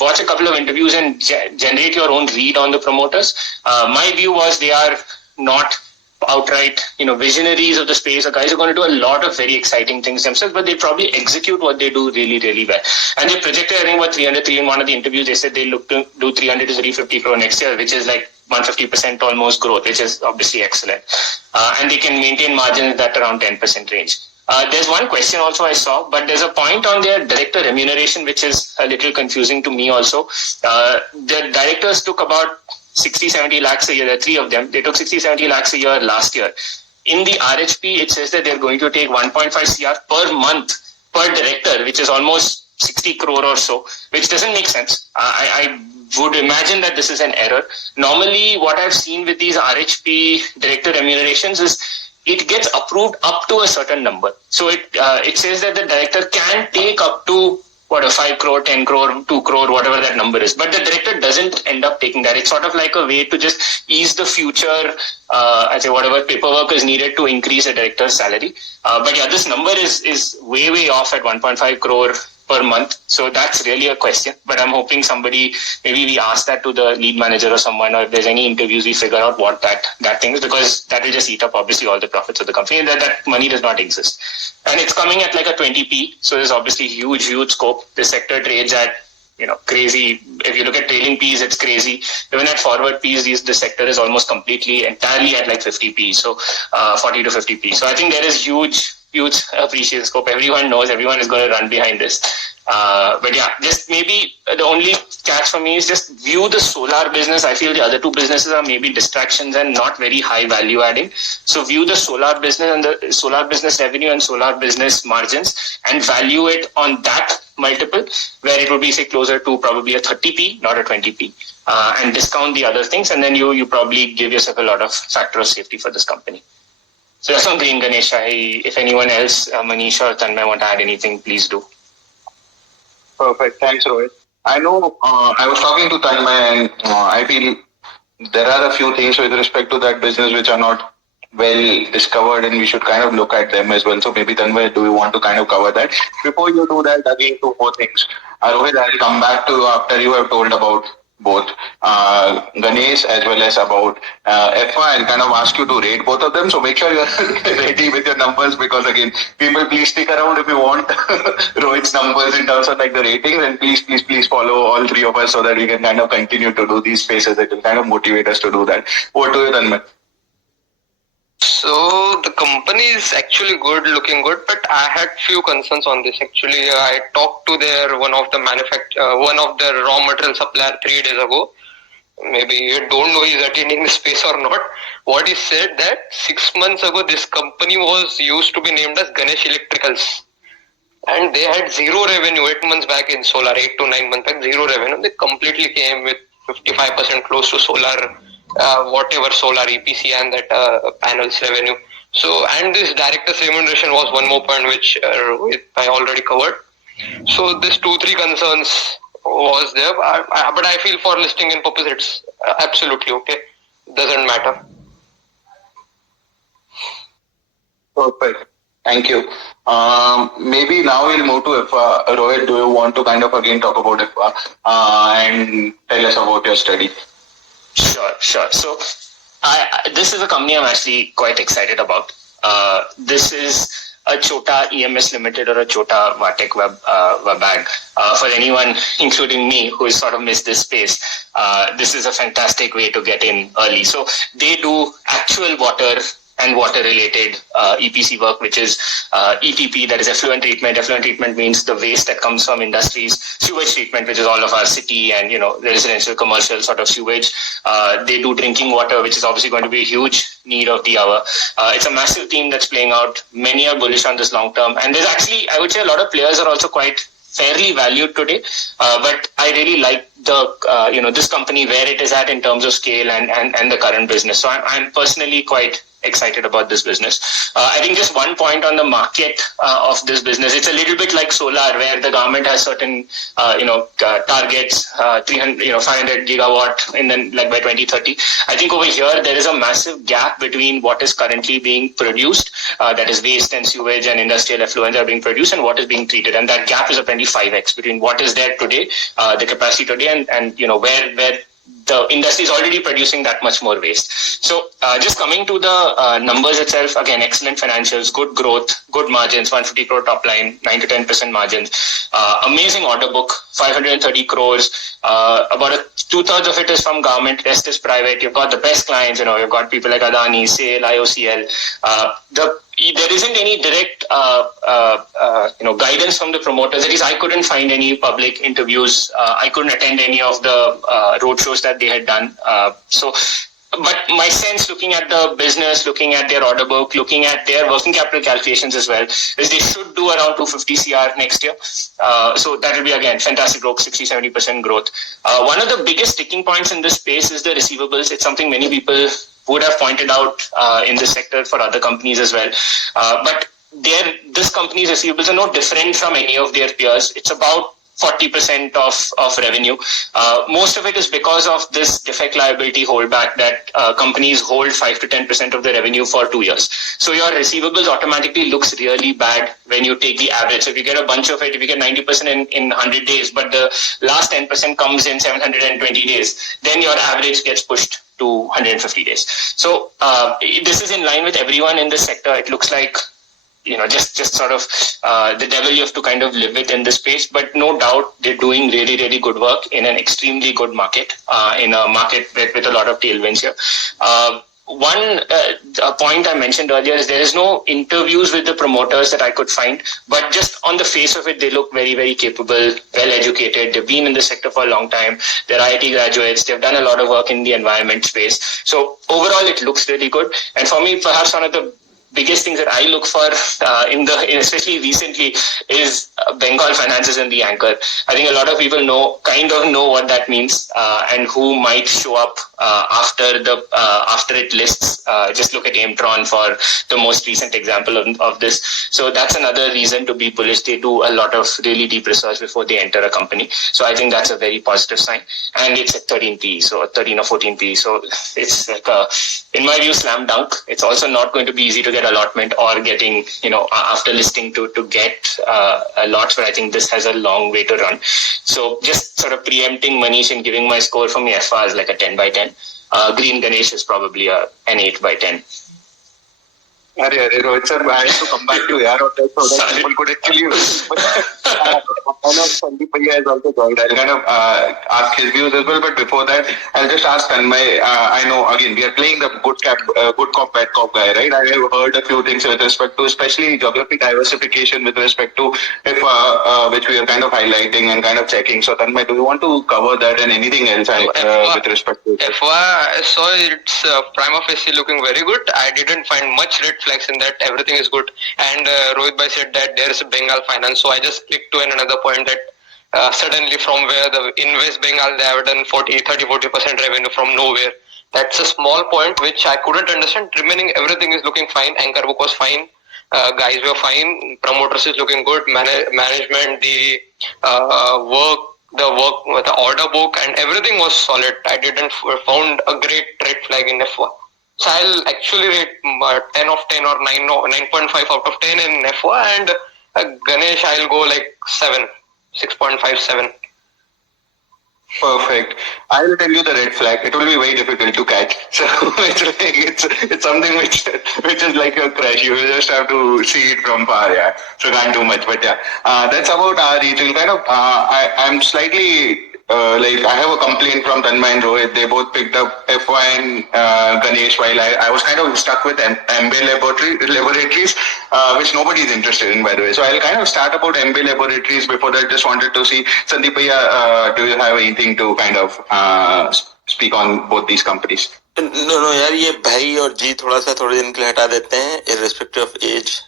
watch a couple of interviews and generate your own read on the promoters. My view was they are not outright, visionaries of the space. The guys are going to do a lot of very exciting things themselves, but they probably execute what they do really, really well. And they projected, I think, about 303 in one of the interviews. They said they look to do 300 to 350 crore next year, which is like 150% almost growth, which is obviously excellent. And they can maintain margins at around 10% range. There's one question also I saw, but there's a point on their director remuneration, which is a little confusing to me also. The directors took about 60-70 lakhs a year. There are three of them. They took 60-70 lakhs a year last year. In the RHP, it says that they're going to take 1.5 CR per month per director, which is almost 60 crore or so, which doesn't make sense. I would imagine that this is an error. Normally, what I've seen with these RHP director remunerations is it gets approved up to a certain number. So it says that the director can take up to a 5 crore, 10 crore, 2 crore, whatever that number is. But the director doesn't end up taking that. It's sort of like a way to just ease the future, I'd say whatever paperwork is needed to increase a director's salary. But yeah, this number is way off at 1.5 crore per month. So that's really a question. But I'm hoping maybe we ask that to the lead manager or someone, or if there's any interviews, we figure out what that thing is, because that will just eat up obviously all the profits of the company, and that money does not exist. And it's coming at like a 20p. So there's obviously huge scope. The sector trades at, crazy. If you look at trailing P's, it's crazy. Even at forward P's, the sector is almost entirely at like 50p. So 40 to 50p. So I think there is huge appreciation scope. Everyone knows, everyone is going to run behind this. But yeah, just maybe the only catch for me is just view the solar business. I feel the other two businesses are maybe distractions and not very high value adding. So view the solar business and the solar business revenue and solar business margins and value it on that multiple, where it would be say closer to probably a 30p, not a 20p, and discount the other things. And then you probably give yourself a lot of factor of safety for this company. So that's something, Ganesh. If anyone else, Manish or Tanmay, want to add anything, please do. Perfect. Thanks, Rohit. I know I was talking to Tanmay, and I feel there are a few things with respect to that business which are not well discovered, and we should kind of look at them as well. So maybe, Tanmay, do you want to kind of cover that? Before you do that, again, two more things. Rohit, I'll come back to you after you have told about both Ganesh as well as about Effwa. I'll kind of ask you to rate both of them. So make sure you're ready with your numbers, because again, people, please stick around if you want Rohit's numbers in terms of like the ratings, and please follow all three of us so that we can kind of continue to do these spaces. It will kind of motivate us to do that. Over to you, Tanmay. So the company is actually looking good, but I had few concerns on this. Actually, I talked to one of the raw material supplier 3 days ago. Maybe you don't know he's attending the space or not. What he said that 6 months ago this company was used to be named as Ganesh Electricals, and they had zero revenue 8 months back in solar. 8 to 9 months back, zero revenue. They completely came with 55% close to solar. Whatever solar EPC and that panels revenue. So, and this director's remuneration was one more point which I already covered. So this 2-3 concerns was there, but I feel for listing in purpose it's absolutely okay. Doesn't matter. Perfect. Thank you. Maybe now we'll move to Effwa. Rohit, do you want to kind of again talk about Effwa and tell us about your study? Sure. So, this is a company I'm actually quite excited about. This is a Chota EMS Limited or a Chota Vatek web bag. For anyone, including me, who has sort of missed this space, this is a fantastic way to get in early. So, they do actual water and water-related EPC work, which is ETP, that is effluent treatment. Effluent treatment means the waste that comes from industries. Sewage treatment, which is all of our city and residential, commercial sort of sewage. They do drinking water, which is obviously going to be a huge need of the hour. It's a massive team that's playing out. Many are bullish on this long term, and there's actually, I would say, a lot of players are also quite fairly valued today. But I really like this company where it is at in terms of scale and the current business. So I'm personally quite excited about this business. I think just one point on the market of this business, it's a little bit like solar, where the government has certain targets, 500 gigawatt in then like by 2030. I think over here there is a massive gap between what is currently being produced, that is waste and sewage and industrial effluents are being produced, and what is being treated, and that gap is apparently 5x between what is there today, the capacity today, and where the industry is already producing that much more waste. So just coming to the numbers itself, again, excellent financials, good growth, good margins, 150 crore top line, 9 to 10% margins, amazing order book, 530 crores, about 2/3 of it is from government, rest is private. You've got the best clients, you've got people like Adani, SAIL, IOCL. There isn't any direct guidance from the promoters. At least I couldn't find any public interviews. I couldn't attend any of the roadshows that they had done. But my sense, looking at the business, looking at their order book, looking at their working capital calculations as well, is they should do around 250 CR next year. So that will be, again, fantastic growth, 60-70% growth. One of the biggest sticking points in this space is the receivables. It's something many people would have pointed out in this sector for other companies as well. But this company's receivables are no different from any of their peers. It's about 40% of revenue. Most of it is because of this defect liability holdback that companies hold 5 to 10% of the revenue for 2 years. So your receivables automatically looks really bad when you take the average. So if you get a bunch of it, if you get 90% in 100 days, but the last 10% comes in 720 days, then your average gets pushed to 150 days. So this is in line with everyone in this sector. It looks like, just sort of the devil you have to kind of live with in this space. But no doubt they're doing really, really good work in an extremely good market, in a market with a lot of tailwinds here. One point I mentioned earlier is there is no interviews with the promoters that I could find, but just on the face of it, they look very, very capable, well educated. They've been in the sector for a long time. They're IIT graduates. They've done a lot of work in the environment space. So overall, it looks really good. And for me, perhaps one of the biggest things that I look for especially recently is Bengal finances in the anchor. I think a lot of people kind of know what that means and who might show up after it lists. Just look at Aimtron for the most recent example of this. So that's another reason to be bullish. They do a lot of really deep research before they enter a company. So I think that's a very positive sign. And it's at 13 P, so 13 or 14 P. So it's like in my view, slam dunk. It's also not going to be easy to get allotment or getting, after listing to get a lot, but I think this has a long way to run. So just sort of preempting Manish and giving my score for me, Effwa is like a 10 by 10. Green Ganesh is probably an 8 by 10. Rohit sir, I have to come back to yaar, so that people could actually. I know Sandeep Bhaiya has also joined. I'll kind of ask his views as well, but before that, I'll just ask Tanmay. I know again we are playing the good cop, bad cop guy, right? I have heard a few things with respect to, especially geography diversification, with respect to Effwa, which we are kind of highlighting and kind of checking. So Tanmay, do you want to cover that and anything else with respect to Effwa? I saw it's prima facie looking very good. I didn't find much red flags in that. Everything is good. And Rohit bhai said that there is a Bengal finance. So I just clicked to another point that suddenly from where in West Bengal they have done 40% revenue from nowhere. That's a small point which I couldn't understand. Remaining everything is looking fine. Anchor book was fine. Guys were fine. Promoters is looking good. Management, the work, the order book, and everything was solid. I didn't found a great red flag in Effwa. So I'll actually rate 10 of 10 or 9.5 out of 10 in Effwa, and Ganesh I'll go like 6.57. Perfect. I will tell you the red flag. It will be very difficult to catch. So it's something which is like a crush. You will just have to see it from far. Yeah. So can't do much. But yeah, that's about our reach. Kind of. I'm slightly. I have a complaint from Tanmay and Rohit. They both picked up Effwa and Ganesh, while I was kind of stuck with M Laboratories, which nobody is interested in, by the way. So I'll kind of start about M Laboratories. Before that, just wanted to see, Sandeep Bhaiya, do you have anything to kind of speak on both these companies? No यार, ये भाई और जी थोड़े दिन के लिए हटा देते हैं, irrespective of age.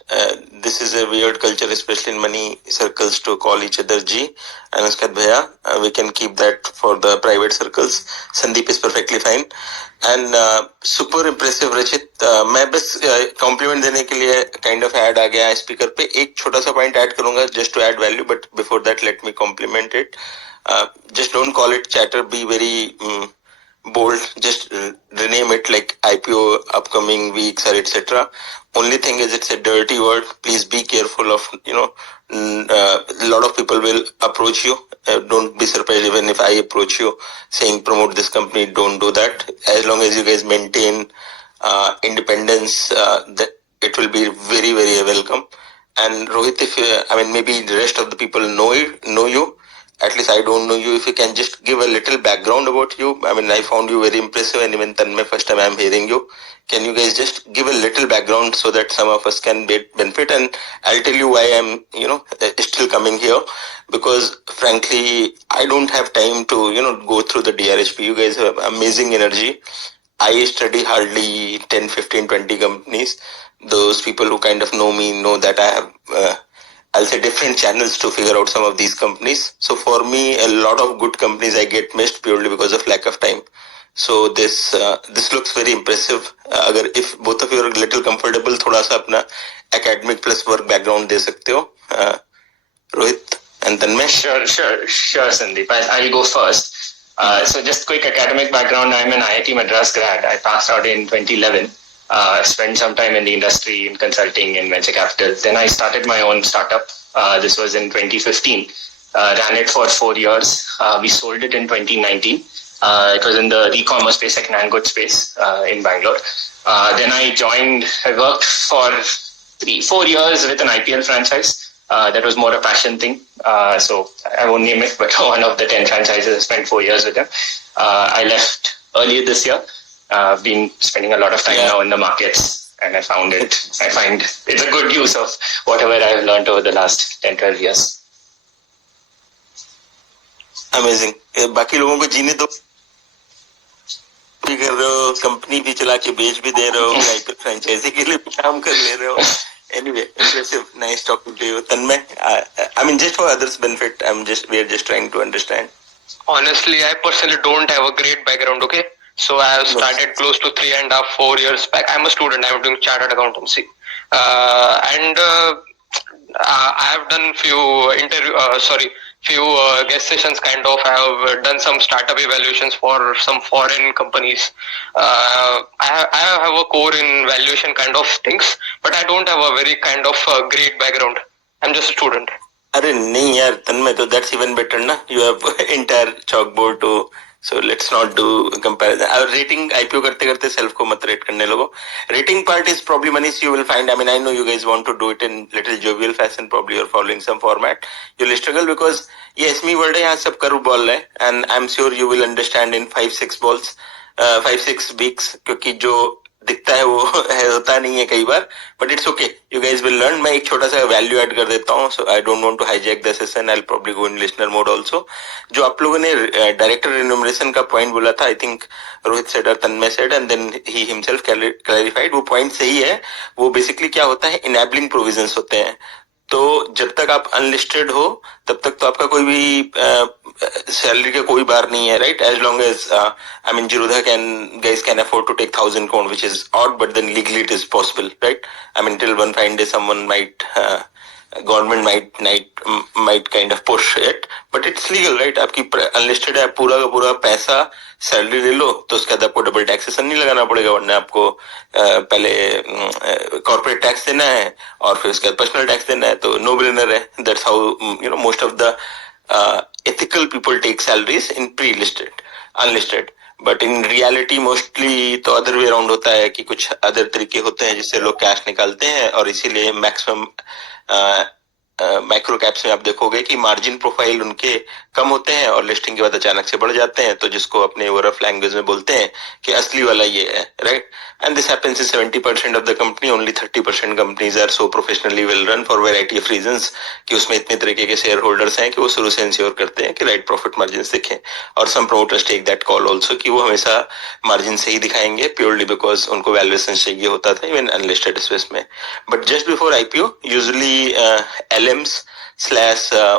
This is a weird culture, especially in money circles, to call each other ji. And उसके बाद भैया, we can keep that for the private circles. Sandeep is perfectly fine. And super impressive Rachit. मैं बस compliment देने के लिए kind of add आ गया speaker पे. एक छोटा सा point add करूँगा just to add value, but before that let me compliment it. Just don't call it chatter. Be very bold. Just rename it like IPO, upcoming weeks, or etc. Only thing is it's a dirty word. Please be careful of, a lot of people will approach you. Don't be surprised even if I approach you saying promote this company. Don't do that. As long as you guys maintain independence, that it will be very, very welcome. And Rohit, if maybe the rest of the people know you. At least I don't know you. If you can just give a little background about you. I found you very impressive, and even Tanmay, first time I'm hearing you. Can you guys just give a little background so that some of us can benefit? And I'll tell you why I'm, still coming here. Because frankly, I don't have time to, go through the DRHP. You guys have amazing energy. I study hardly 10, 15, 20 companies. Those people who kind of know me know that I have... I'll say different channels to figure out some of these companies. So for me, a lot of good companies I get missed purely because of lack of time. So this looks very impressive. If both of you are a little comfortable, थोड़ा सा अपना academic plus work background दे सकते हो. Rohit And Tanmay? Sure, Sandeep. I'll go first. So just quick academic background. I'm an IIT Madras grad. I passed out in 2011. Spent some time in the industry, in consulting, in venture capital. Then I started my own startup. This was in 2015. Ran it for 4 years. We sold it in 2019. It was in the e-commerce space, second-hand goods space in Bangalore. Then I worked for 4 years with an IPL franchise. That was more a passion thing. So I won't name it, but one of the 10 franchises, I spent 4 years with them. I left earlier this year. I've been spending a lot of time now in the markets, and I find it's a good use of whatever I've learned over the last 10, 12 years. Amazing. बाकी लोगों को जीने दो, भी कर रहे हो, company भी चला के बेच भी दे रहे हो, लाइक फ्रेंचाइजी के लिए काम कर ले रहे हो. Anyway, impressive. Nice talking to you, Tanmay. I mean, just for others' benefit, we are just trying to understand. Honestly, I personally don't have a great background. Okay, so I have started close to 3.5, 4 years back. I'm a student. I'm doing chartered accountancy, and I have done few guest sessions kind of. I have done some startup evaluations for some foreign companies. I have a core in valuation kind of things, but I don't have a very kind of great background. I'm just a student. अरे नहीं यार तन्मय, तो that's even better ना. You have entire chalkboard to, so let's not do comparison. Rating IPO करते करते self को मत rate करने लोगो. Rating part is probably Manish, you will find. I mean, I know you guys want to do it in little jovial fashion. Probably you're following some format. You'll struggle because ये SME world है, यहाँ सब करू ball है, and I'm sure you will understand in 5-6 balls, 5-6 weeks, क्योंकि जो दिखता है वो होता नहीं है कई बार, but it's okay, you guys will learn. मैं एक छोटा सा वैल्यू ऐड कर देता हूँ, so I don't want to hijack the session, I will probably go in listener mode also. जो आप लोगों ने डायरेक्टर रिन्यूमरेशन का पॉइंट बोला था, आई थिंक रोहित सेड और Tanmay said, and then he himself clarified, वो पॉइंट सही है. वो बेसिकली क्या होता है, इनेबलिंग प्रोविजंस होते हैं. तो जब तक आप अनलिस्टेड हो तब तक तो आपका कोई भी सैलरी का कोई बार नहीं है, right? As long as I mean Jirudha guys can afford to take 1,000 crore, which is odd, but then legally it is possible, right? I mean, till one fine day someone might government might kind of push it, but it's legal, right? आपकी unlisted है, पूरा का पूरा पैसा salary ले लो, तो उसके बाद आपको डबल टैक्सेशन नहीं लगाना पड़ेगा, वरना आपको पहले कॉर्पोरेट टैक्स देना है और फिर उसके बाद पर्सनल टैक्स देना है. तो नो ब्रेनर है. That's how most of the ethical people take salaries in pre-listed, unlisted. But in reality mostly तो अदर वे अराउंड होता है कि कुछ अदर तरीके होते हैं जिससे लोग कैश निकालते हैं, और इसीलिए मैक्सिमम माइक्रो कैप्स में आप देखोगे कि मार्जिन प्रोफाइल उनके कम होते हैं और लिस्टिंग के बाद अचानक से बढ़ जाते हैं. तो जिसको अपने वो रफ लैंग्वेज में बोलते हैं कि असली वाला ये है, right? And this happens in 70% of the company. Only 30% companies are so professionally well run for variety of reasons कि उसमें इतने तरीके के शेयर होल्डर्स हैं कि वो शुरू से इंश्योर करते हैं कि राइट प्रॉफिट मार्जिन दिखें. और some promoters take that call also कि वो हमेशा मार्जिन से ही दिखाएंगे, प्योरली बिकॉज उनको वैल्यूएशन चाहिए होता था इवन अनलिस्टेड स्पेस में. But just before IPO usually एलएम्स /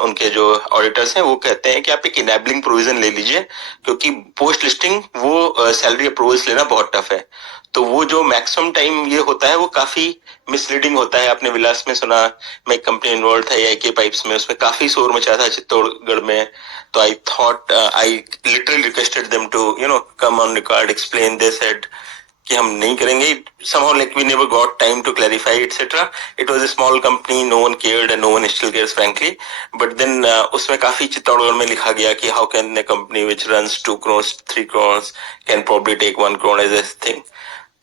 उनके जो ऑडिटर्स हैं वो कहते हैं कि आप एक इनेबलिंग प्रोविजन ले लीजिए, क्योंकि पोस्ट लिस्टिंग वो सैलरी अप्रूवल्स लेना बहुत टफ है. तो वो जो मैक्सिमम टाइम ये होता है वो काफी मिसलीडिंग होता है. आपने विलास में सुना, मैं एक कंपनी इन्वॉल्व था AIK पाइप्स में, उसमें काफी शोर मचा था चित्तौड़गढ़ में. तो I thought, I literally requested them to come on record, explain. They said कि हम नहीं करेंगे. somehow like we never got time to clarify etc. It was a small company, no one cared and no one still cares frankly. But then उसमें काफी चित्तौड़गढ़ में लिखा गया कि how can a company which runs 2 crores 3 crores can probably take 1 crore as a thing.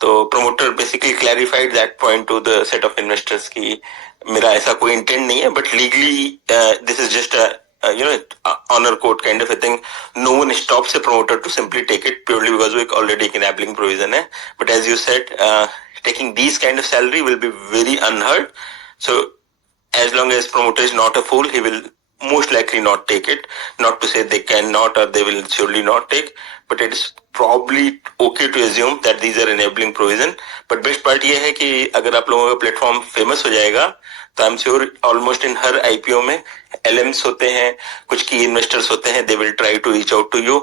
तो promoter basically clarified that point to the set of investors कि मेरा ऐसा कोई intent नहीं है, but legally this is just a honor code kind of a thing. No one stops a promoter to simply take it purely because we already enabling provision hai. But as you said, taking these kind of salary will be very unheard. So as long as promoter is not a fool, he will most likely not take it. Not to say they cannot or they will surely not take, but it is probably okay to assume that these are enabling provision. But best part ये है कि अगर आप लोगों का platform famous हो जाएगा तो I am sure almost in हर आईपीओ में एलएम्स होते हैं, कुछ की इन्वेस्टर्स होते हैं, they will try to reach out to you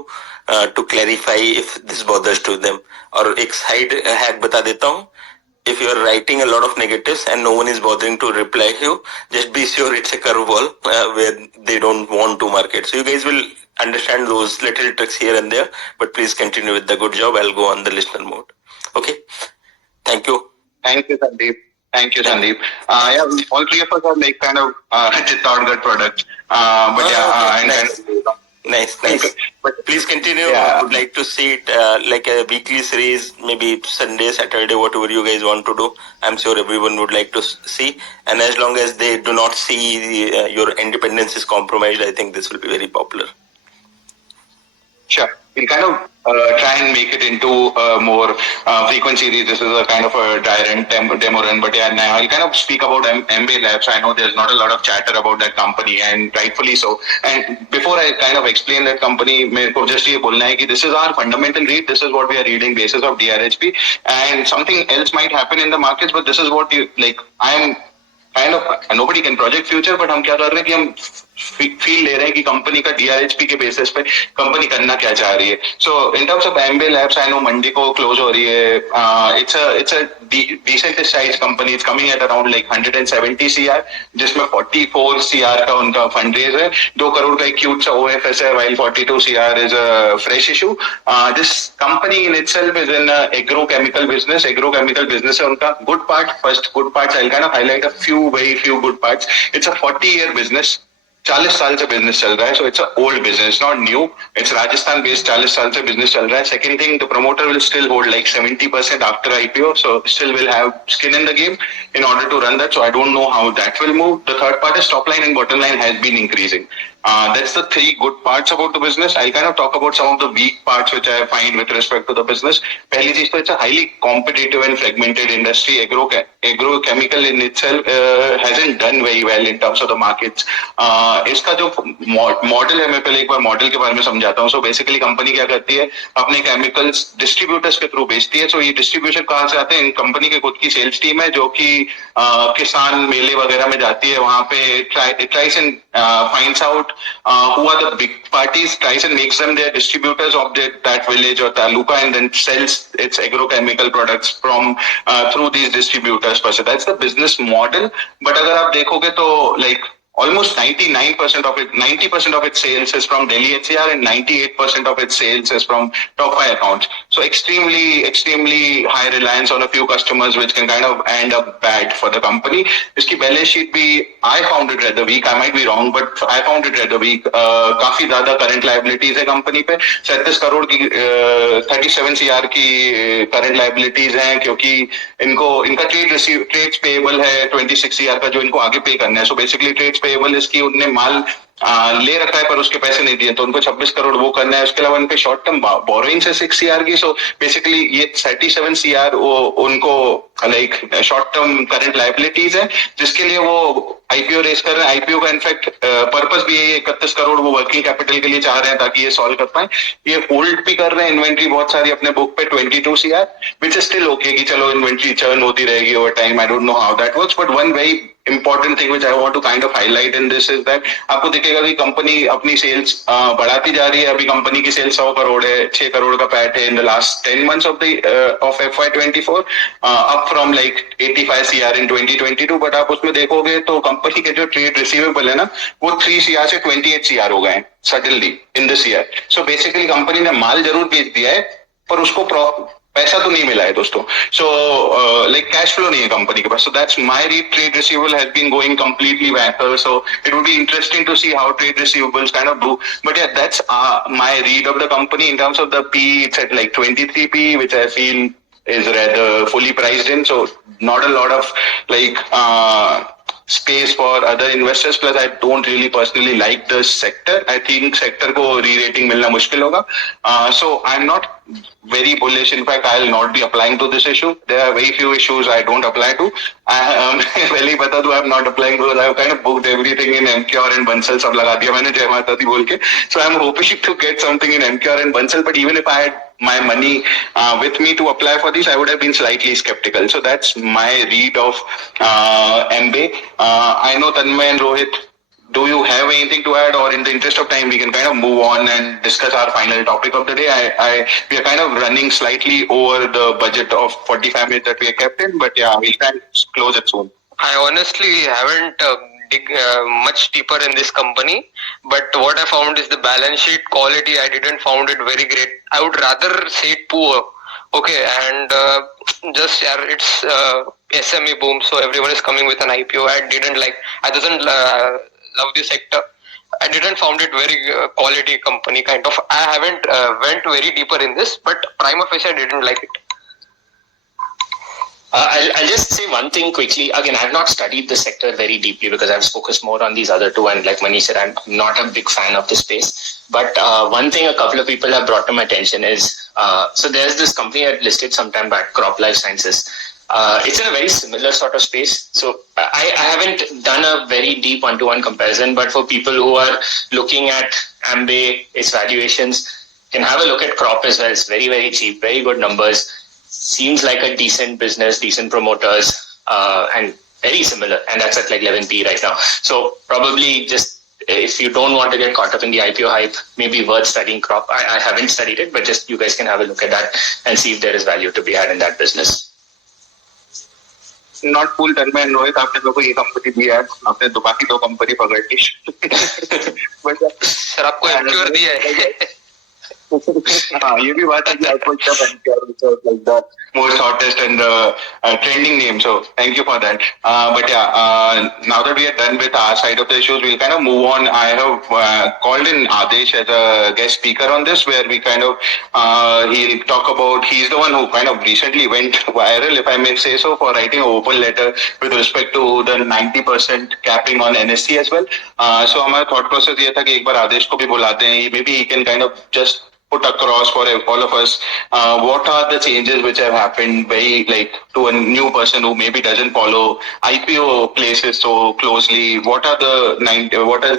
to clarify if this bothers to them. और एक साइड हैक बता देता हूँ, if you are writing a lot of negatives and no one is bothering to reply you, just be sure it's a curveball where they don't want to market. So you guys will understand those little tricks here and there, but please continue with the good job. I'll go on the listener mode. Okay. Thank you. Thank you, Sandeep. Thank you, Sandeep. Yeah, all three of us are like kind of Chittorgarh products. But yeah, nice. Nice. But please continue. Yeah. I would like to see it like a weekly series, maybe Sunday, Saturday, whatever you guys want to do. I'm sure everyone would like to see. And as long as they do not see your independence is compromised, I think this will be very popular. Sure. We'll kind of try and make it into a more frequent series. This is a kind of a dry run, demo run. But yeah, now I'll kind of speak about Ambey Labs. I know there's not a lot of chatter about that company, and rightfully so. And before I kind of explain that company, मेरे को just ये बोलना है कि this is our fundamental read. This is what we are reading basis of DRHP. And something else might happen in the markets, but this is what you like. I am kind of, nobody can project future, but हम क्या कर रहे हैं कि हम feel ले रहे हैं कि कंपनी का DRHP के बेसिस पे कंपनी करना क्या चाह रही है. So in terms of Ambey Labs, I know Monday को क्लोज हो रही है. It's a decent size company. It's coming at around like 170 CR, जिसमें 44 CR का उनका फंड रेज है. 2 करोड़ का एक क्यूट सा OFS है, while 42 CR is a fresh issue. This company in itself is in agrochemical business. Agrochemical business है उनका. Good part, first good parts, I'll kind of highlight a very few good parts. It's a 40-year business. 40 साल से business चल रहा है. So it's a old business, not new. It's Rajasthan based. 40 साल से business चल रहा है. Second thing, the promoter will still hold like 70% after IPO, so still will have skin in the game in order to run that. So I don't know how that will move. The third part is top line and bottom line has been increasing. That's the 3 good parts about the business. I'll kind of talk about some of the weak parts which I find with respect to the business. पहली चीज तो it's a highly competitive and fragmented industry. Agrochemical in itself hasn't done very well in terms of the markets. इसका जो model है, मैं पहले एक बार model के बारे में समझाता हूँ. सो बेसिकली कंपनी क्या करती है, अपने केमिकल्स डिस्ट्रीब्यूटर्स के थ्रू बेचती है. सो ये डिस्ट्रीब्यूशन कहाँ से आते हैं? कंपनी के खुद की सेल्स टीम है जो कि किसान मेले वगैरह में जाती है. वहां पे tries and finds out who are the big parties, tries and makes them their distributors of that village or taluka, and then sells its agrochemical products from through these distributors. That's the business model. But अगर आप देखोगे तो like almost 99% of it, 90% of its sales is from Delhi NCR and 98% of its sales is from top 5 accounts. So extremely high reliance on a few customers, which can kind of end up bad for the company. इसकी balance sheet भी I found it rather weak. I might be wrong, but I found it rather weak. काफी ज्यादा current liabilities है company पे. 37 करोड़ की 37 CR की current liabilities हैं, क्योंकि इनका trades payable है 26 CR का, जो इनको आगे पे करना है. So basically trades पेबल इसकी उनने माल ले रखा है पर उसके पैसे नहीं दिए, तो उनको 26 करोड़ वो करना है. उसके अलावा उनके शॉर्ट टर्म बोरोइंग्स है 6 CR की. सो बेसिकली ये 37 CR वो उनको like short term current liabilities है, जिसके लिए वो IPO रेस कर रहे हैं. IPO का इनफैक्ट पर्पस भी है 31 करोड़ वो वर्किंग कैपिटल के लिए चाह रहे हैं ताकि ये सॉल्व कर पाए. ये होल्ड भी कर रहे हैं इन्वेंट्री बहुत सारी अपने बुक पे 22 CR, which is still okay कि चलो इन्वेंट्री चर्न होती रहेगी over time. I don't know how that works, but one very important thing which I want to kind of highlight in this is that आपको दिखेगा कि company अपनी sales बढ़ाती जा रही है. अभी कंपनी की सेल्स 100 करोड़ है, 6 करोड़ का पैट है in the last 10 months of FY24, up from like 85 CR in 2022. But आप उसमें देखोगे तो कंपनी के जो ट्रेड रिसीवेबल है ना, वो 3 CR से 28 CR हो गए suddenly in this year. So basically company ने माल जरूर बेच दिया है पर उसको पैसा तो नहीं मिला है दोस्तों. सो लाइक कैश फ्लो नहीं है कंपनी के पास. So that's my read. Trade receivable has been going completely bonkers. So it would be interesting to see how trade receivables kind of do. But yeah that's my read of the company. In terms of the P, it's at like 23p, which I feel is rather fully priced in. So not a lot of like space for other investors. Plus I don't really personally like the sector. I think sector को re-rating मिलना मुश्किल होगा. So I'm not very bullish. In fact, I'll not be applying to this issue. There are very few issues I don't apply to. पहले ही बता दूं, I'm not applying because I've kind of booked everything in Emcure and Bansal. सब लगा दिया मैंने जय माता दी बोल के. So I'm hoping to get something in Emcure and Bansal. But even if I had my money with me to apply for this, I would have been slightly skeptical. So that's my read of Ambey. I know Tanmay and Rohit, do you have anything to add, or in the interest of time, we can kind of move on and discuss our final topic of the day? We are kind of running slightly over the budget of 45 minutes that we are kept in, but yeah, we'll try and close it soon. I honestly haven't dig much deeper in this company, but what I found is the balance sheet quality. I didn't found it very great. I would rather say poor. Okay, and just yeah, it's SME boom, so everyone is coming with an IPO. I doesn't love the sector. I didn't found it very quality company kind of. I haven't went very deeper in this, but prima facie I didn't like it. I'll just say one thing quickly. Again, I've not studied the sector very deeply because I've focused more on these other two. And like Manish said, I'm not a big fan of the space. But one thing a couple of people have brought to my attention is, so there's this company I listed sometime back, Crop Life Sciences. It's in a very similar sort of space. So I haven't done a very deep one-to-one comparison, but for people who are looking at Ambey, its valuations, can have a look at Crop as well. It's very, very cheap, very good numbers. Seems like a decent business, decent promoters, and very similar. And that's at like 11p right now. So probably just, if you don't want to get caught up in the IPO hype, maybe worth studying Crop. I haven't studied it, but just you guys can have a look at that and see if there is value to be had in that business. Not cool, Tanmay and Rohit, आपने लोगों को ये company दिया है, आपने दो बाकी दो कंपनी पकड़ ली. सर आपको Emcure दिया है. हाँ, ये भी बात है कि आपको क्या Emcure like the most hottest and trending name. So thank you for that. But yeah, now that we are done with our side of the issues, we'll kind of move on. I have called in Adesh as a guest speaker on this, where we kind of he'll talk about. He's the one who kind of recently went viral, if I may say so, for writing an open letter with respect to the 90% capping on NSE as well. So हमारा thought process ये था कि एक बार आदेश को भी बुलाते हैं. Maybe he can kind of just put across for all of us what are the changes which have happened very like to a new person who maybe doesn't follow IPO places so closely. What is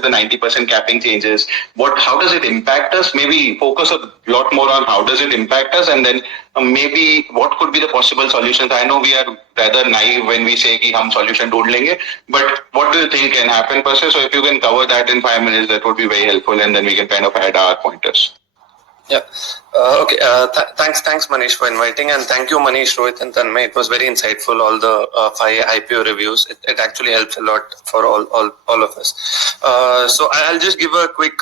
the 90% capping changes? How does it impact us? Maybe focus a lot more on how does it impact us, and then maybe what could be the possible solutions. I know we are rather naive when we say कि हम solution ढूंढ लेंगे, but what do you think can happen per se? So if you can cover that in 5 minutes, that would be very helpful, and then we can kind of add our pointers. Yeah. Okay. Thanks, Manish, for inviting, and thank you, Manish, Rohit, and Tanmay. It was very insightful. All the 5 IPO reviews. It actually helps a lot for all of us. So I'll just give a quick,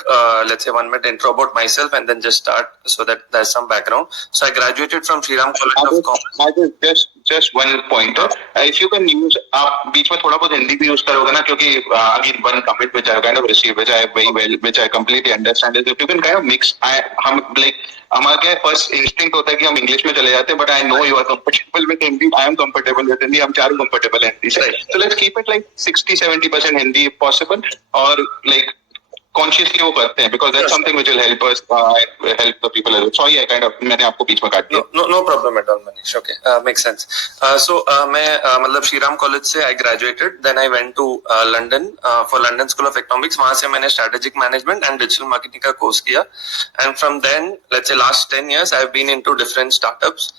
let's say, 1 minute intro about myself, and then just start so that there's some background. So I graduated from Shriram College of Commerce. Just one pointer. If you can use, आप बीच में थोड़ा बहुत हिंदी भी use करोगे ना, क्योंकि again one comment which I kind of received, which I very well, which I completely understand, is if you can kind of mix. हमारा क्या first instinct होता है कि हम English में चले जाते हैं, but I know you are comfortable with Hindi. I am comfortable with Hindi. हम चारों comfortable हैं Hindi से. So let's keep it like 60-70% Hindi if possible, or like consciously वो करते हैं, because that's something which will help us help the people. Sorry, I kind of मैंने आपको बीच में काट दिया. No problem at all, Manish. Okay, makes sense. So मैं मतलब श्रीराम कॉलेज से I graduated, then I went to London for London School of Economics. वहाँ से मैंने strategic management and digital marketing का course किया, and from then, let's say last 10 years, I've been into different startups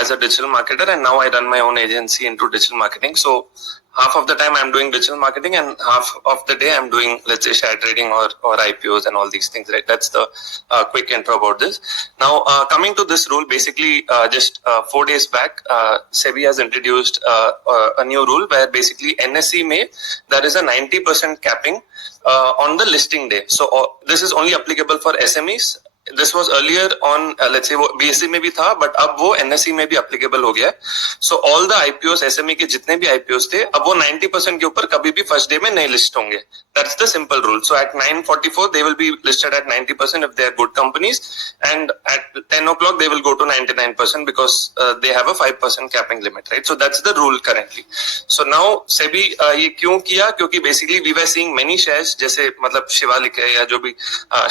as a digital marketer, and now I run my own agency into digital marketing. So half of the time I'm doing digital marketing, and half of the day I'm doing, let's say, share trading or IPOs and all these things, right? That's the quick intro about this. Now, coming to this rule, basically just 4 days back, SEBI has introduced a new rule where basically NSE में there is a 90% capping on the listing day. So this is only applicable for SMEs. This was earlier on, let's say वो BSE में भी था, but अब वो NSE में भी applicable हो गया है. So all the IPOs, SME के जितने भी IPOs थे, अब वो 90% के ऊपर कभी भी first day में नहीं list होंगे. That's the simple rule. So at 9:44 they will be listed at 90% if they are good companies, and at 10 o'clock they will go to 99% because they have a 5% capping limit, right? So that's the rule currently. So now SEBI ये क्यों किया? क्योंकि basically we were seeing many shares, जैसे मतलब शिवालिक है या जो भी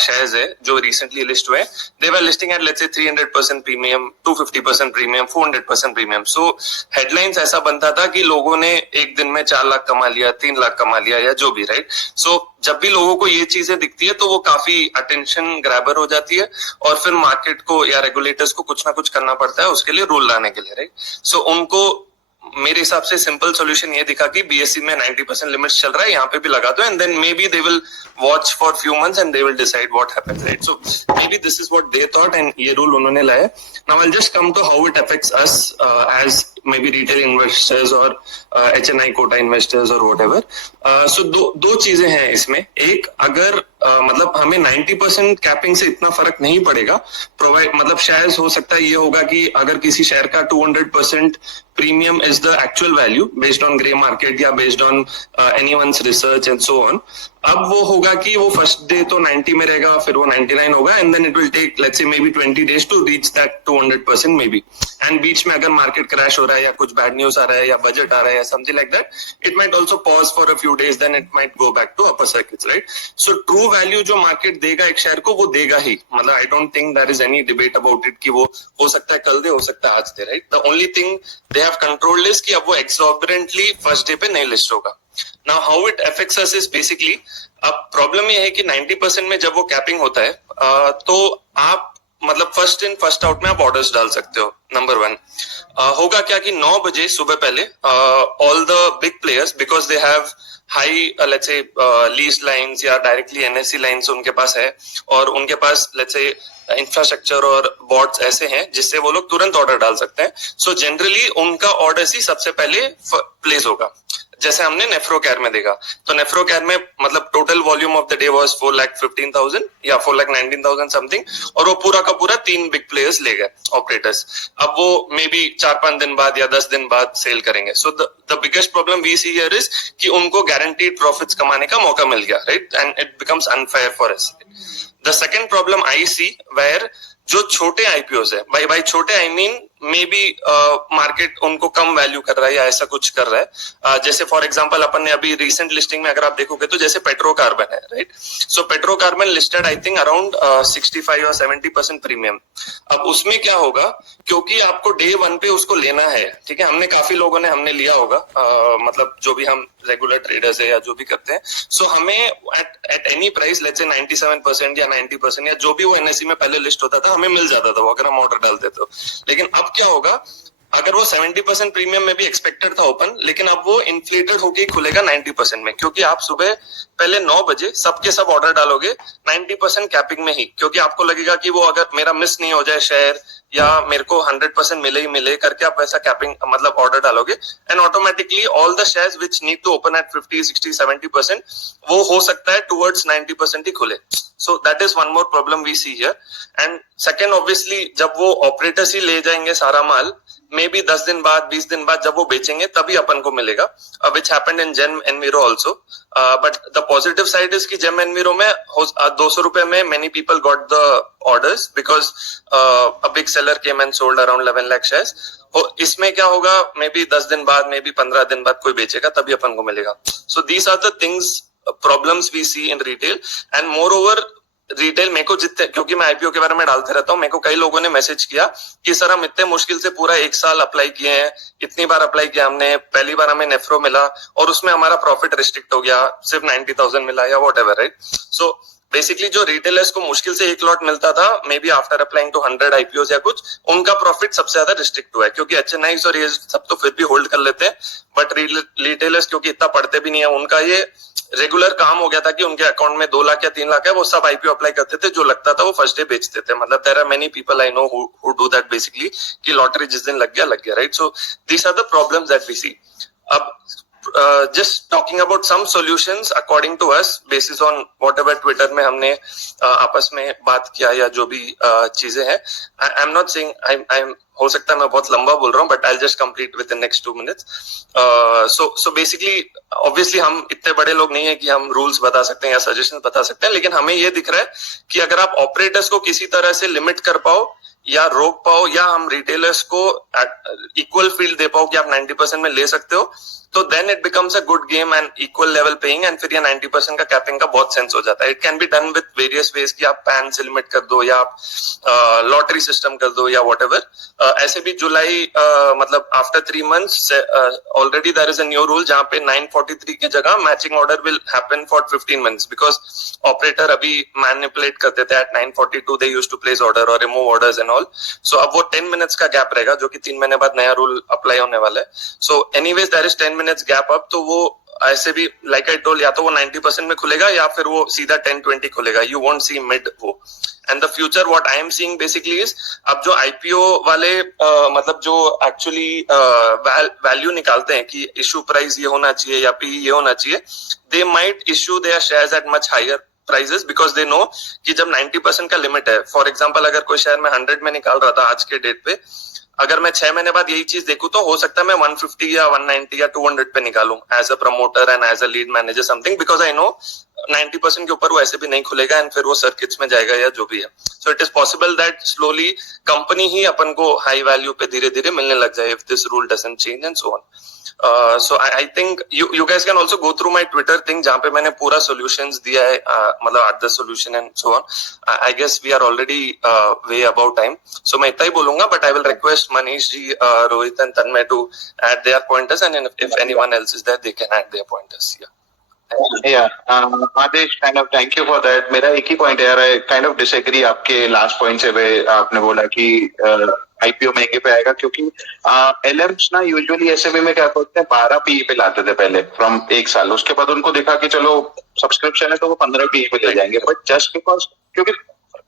shares है जो recently list हुए, they were listing at, let's say, 300% premium, 250% premium, 400% premium. So headlines ऐसा बनता था कि लोगों ने एक दिन में 4 लाख कमा लिया, 3 लाख कमा लिया या जो भी, right? So जब भी लोगों को ये चीजें दिखती है तो वो काफी अटेंशन ग्रैबर हो जाती है, और फिर मार्केट को या रेगुलेटर्स को कुछ ना कुछ करना पड़ता है उसके लिए, रूल लाने के लिए, राइट? सो उनको मेरे हिसाब से सिंपल सॉल्यूशन ये दिखा कि बीएससी में 90% लिमिट्स चल रहा है, यहाँ पे भी लगा दो, and then maybe they will watch for few months and they will decide what happens, right? So maybe this is what they thought and ये रूल उन्होंने लाया. Now I will just come to how it affects us as maybe retail investors और HNI quota investors और whatever. So दो चीजें हैं इसमें. एक, अगर मतलब हमें 90% कैपिंग से इतना फर्क नहीं पड़ेगा, प्रोवाइड मतलब शायद हो सकता है ये होगा कि अगर किसी शेयर का 200% premium is the actual value based on grey market या based on anyone's research and so on, अब वो होगा कि वो फर्स्ट डे तो 90 में रहेगा, फिर वो 99 होगा, and then it will take let's say maybe 20 days to reach that 200% maybe. And बीच में अगर मार्केट क्रैश हो रहा है या कुछ बैड न्यूज आ रहा है या बजट आ रहा है या something like that, it might also pause for a few days, then it might go back to upper circuits, right? So true value जो मार्केट देगा एक शेयर को वो देगा ही. मतलब I don't think there is any debate about it कि वो हो सकता है कल दे, हो सकता है आज दे, right? The only thing they have controlled is कि अब वो एक्सॉर्बिडेंटली फर्स्ट डे पे नहीं लिस्ट होगा. Now how it affects us is basically, अब प्रॉब्लम ये है कि 90% में जब वो कैपिंग होता है तो आप मतलब फर्स्ट इन फर्स्ट आउट में आप ऑर्डर्स डाल सकते हो. नंबर 1 होगा क्या कि 9 बजे सुबह पहले all the big players, because they have high let's say lease lines या डायरेक्टली एनएससी लाइंस उनके पास है, और उनके पास लेट्स से इंफ्रास्ट्रक्चर और बोर्ड्स ऐसे हैं जिससे वो लोग तुरंत ऑर्डर डाल सकते हैं. सो जनरली उनका ऑर्डर ही सबसे पहले प्लेस होगा. जैसे हमने नेफ्रोकेयर में देखा, तो नेफ्रोकेयर में मतलब total volume of the day was 4,15,000 या 4,19,000 समथिंग, और वो पूरा का पूरा 3 बिग प्लेयर्स ले गए ऑपरेटर्स. अब वो मे बी 4-5 दिन बाद या 10 दिन बाद सेल करेंगे. So the biggest problem we see here is कि उनको गारंटीड प्रॉफिट्स कमाने का मौका मिल गया, right? And it becomes unfair for us. The second problem I see where जो छोटे आईपीओस है, बाय छोटे I mean maybe market उनको कम वैल्यू कर रहा है या ऐसा कुछ कर रहा है. जैसे फॉर एग्जांपल अपन ने अभी रिसेंट लिस्टिंग में अगर आप देखोगे तो जैसे पेट्रोकार्बन है, right? So Petrocarbon listed I think around 65 और 70% प्रीमियम. अब उसमें क्या होगा, क्योंकि आपको डे 1 पे उसको लेना है, ठीक है? हमने काफी लोगों ने हमने लिया होगा, मतलब जो भी हम रेगुलर ट्रेडर्स है या जो भी करते हैं. सो हमें at any price let's say 97% या 90% या जो भी वो एनएससी में पहले लिस्ट होता था हमें मिल जाता था वो, अगर हम ऑर्डर डालते तो. लेकिन अब क्या होगा, अगर वो 70% प्रीमियम में भी एक्सपेक्टेड था ओपन, लेकिन अब वो इन्फ्लेटेड होके खुलेगा 90% में, क्योंकि आप सुबह पहले 9 बजे सबके सब ऑर्डर डालोगे 90% कैपिंग में ही, क्योंकि आपको लगेगा कि वो अगर मेरा मिस नहीं हो जाए शेयर या मेरे को 100% मिले ही मिले करके आप वैसा कैपिंग मतलब ऑर्डर डालोगे, and automatically all the shares which need to open at 50, 60, 70% वो हो सकता है टुवर्ड्स 90% ही खुले. So that is one more problem we see here. And second, obviously जब वो ऑपरेटर्स ही ले जाएंगे सारा माल, मे बी 10 दिन बाद 20 दिन बाद जब वो बेचेंगे तभी अपन को मिलेगा, which happened in Gem Enviro also. But the positive side is कि जेम एनवीरो में 200 रुपए में many people got the orders because a big seller came and sold around 11 lakh shares. इसमें क्या होगा, मे बी 10 दिन बाद, मे बी 15 दिन बाद कोई बेचेगा तभी अपन को मिलेगा. So these are the things problems we see in retail. And moreover retail मेरे को जितने, क्योंकि मैं आईपीओ के बारे में डालते रहता हूँ, मेरे को कई लोगों ने मैसेज किया कि सर हम इतने मुश्किल से पूरा 1 साल अप्लाई किए हैं, इतनी बार अप्लाई किया हमने, पहली बार हमें नेफ्रो मिला और उसमें हमारा प्रॉफिट रिस्ट्रिक्ट हो गया, सिर्फ 90,000 मिला या whatever, right? So basically जो रिटेलर्स को मुश्किल से 1 लॉट मिलता था, maybe after applying to 100 IPO या कुछ, उनका प्रॉफिट सबसे ज्यादा रिस्ट्रिक्ट हुआ है, क्योंकि एचएनआईज और ये सब तो फिर भी होल्ड कर लेते हैं, बट रिटेलर्स क्योंकि इतना पढ़ते भी नहीं है, उनका ये रेगुलर काम हो गया था कि उनके अकाउंट में 2 लाख या 3 लाख है, वो सब आईपीओ अप्लाई करते थे, जो लगता था वो फर्स्ट डे बेचते थे. मतलब there are many people I know who do that basically, कि लॉटरी जिस दिन लग गया, right? So these are the problems that we see. अब just talking about some solutions according to us basis on whatever Twitter में हमने आपस में बात किया या जो भी चीजें हैं. I am not saying I'm हो सकता है मैं बहुत लंबा बोल रहा हूँ, but I'll just complete within next 2 minutes. So basically obviously हम इतने बड़े लोग नहीं है कि हम रूल्स बता सकते हैं या सजेशन बता सकते हैं, लेकिन हमें ये दिख रहा है कि अगर आप ऑपरेटर्स को किसी तरह से लिमिट कर पाओ या रोक पाओ, या हम रिटेलर्स को इक्वल फील्ड दे पाओ कि आप 90% में ले सकते हो, तो then it becomes a good game and equal level paying, and फिर ये 90% का कैपिंग का बहुत सेंस हो जाता है. It can be done with various ways कि आप पैन से लिमिट कर दो या आप लॉटरी सिस्टम कर दो या व्हाटएवर. ऐसे भी जुलाई मतलब after 3 months already there is a new rule जहां पे 943 की जगह matching order will happen for 15 months, because operator अभी मैनिपुलेट करते थे. At 942 they used to place order और remove orders and all. So अब वो 10 मिनट्स का गैप रहेगा, जो कि 3 महीने बाद नया रूल अप्लाई होने वाला है. So anyways there is 10 minutes gap up, तो वो ऐसे भी लाइक आई टोल्ड, या तो वो 90% में खुलेगा या फिर वो सीधा 10-20 खुलेगा. यू वोंट सी मिड वो. And the future what I am seeing basically is, अब जो आईपीओ वाले मतलब जो एक्चुअली वैल्यू निकालते हैं कि इशू प्राइस ये होना चाहिए या पी ये होना चाहिए, they might issue their shares at much higher prices because they know कि जब 90% का लिमिट है. फॉर एग्जांपल अगर कोई शेयर में 100 में निकाल रहा था आज के डेट पे, अगर मैं 6 महीने बाद यही चीज देखूं तो हो सकता है मैं 150 या 190 या 200 पे निकालूं as a promoter and as a lead manager something, because I know 90% के ऊपर वो ऐसे भी नहीं खुलेगा एंड फिर वो सर्किट्स में जाएगा या जो भी है. So it is possible that slowly company ही अपन को हाई वैल्यू पे धीरे धीरे मिलने लग जाए if this rule doesn't change and so on. So I think you guys can also go through my Twitter thing जहाँ पे मैंने पूरा solutions दिया है, मतलब at the solution and so on. I guess we are already way above time. So मैं इतना ही बोलूँगा, but I will request Manish ji, Rohit and Tanmay to add their pointers, and if anyone else is there, they can add their pointers. Adesh, kind of thank you for that. मेरा एक ही point है यार, I kind of disagree आपके last point से. आपने बोला कि IPO महंगे पे आएगा, क्योंकि एलएम्स ना यूजुअली एसएमई में क्या करते हैं, 12 पीई पे लाते थे पहले फ्रॉम 1 साल. उसके बाद उनको देखा कि चलो सब्सक्रिप्शन है तो वो 15 पीई पे ले जाएंगे, बट जस्ट बिकॉज क्योंकि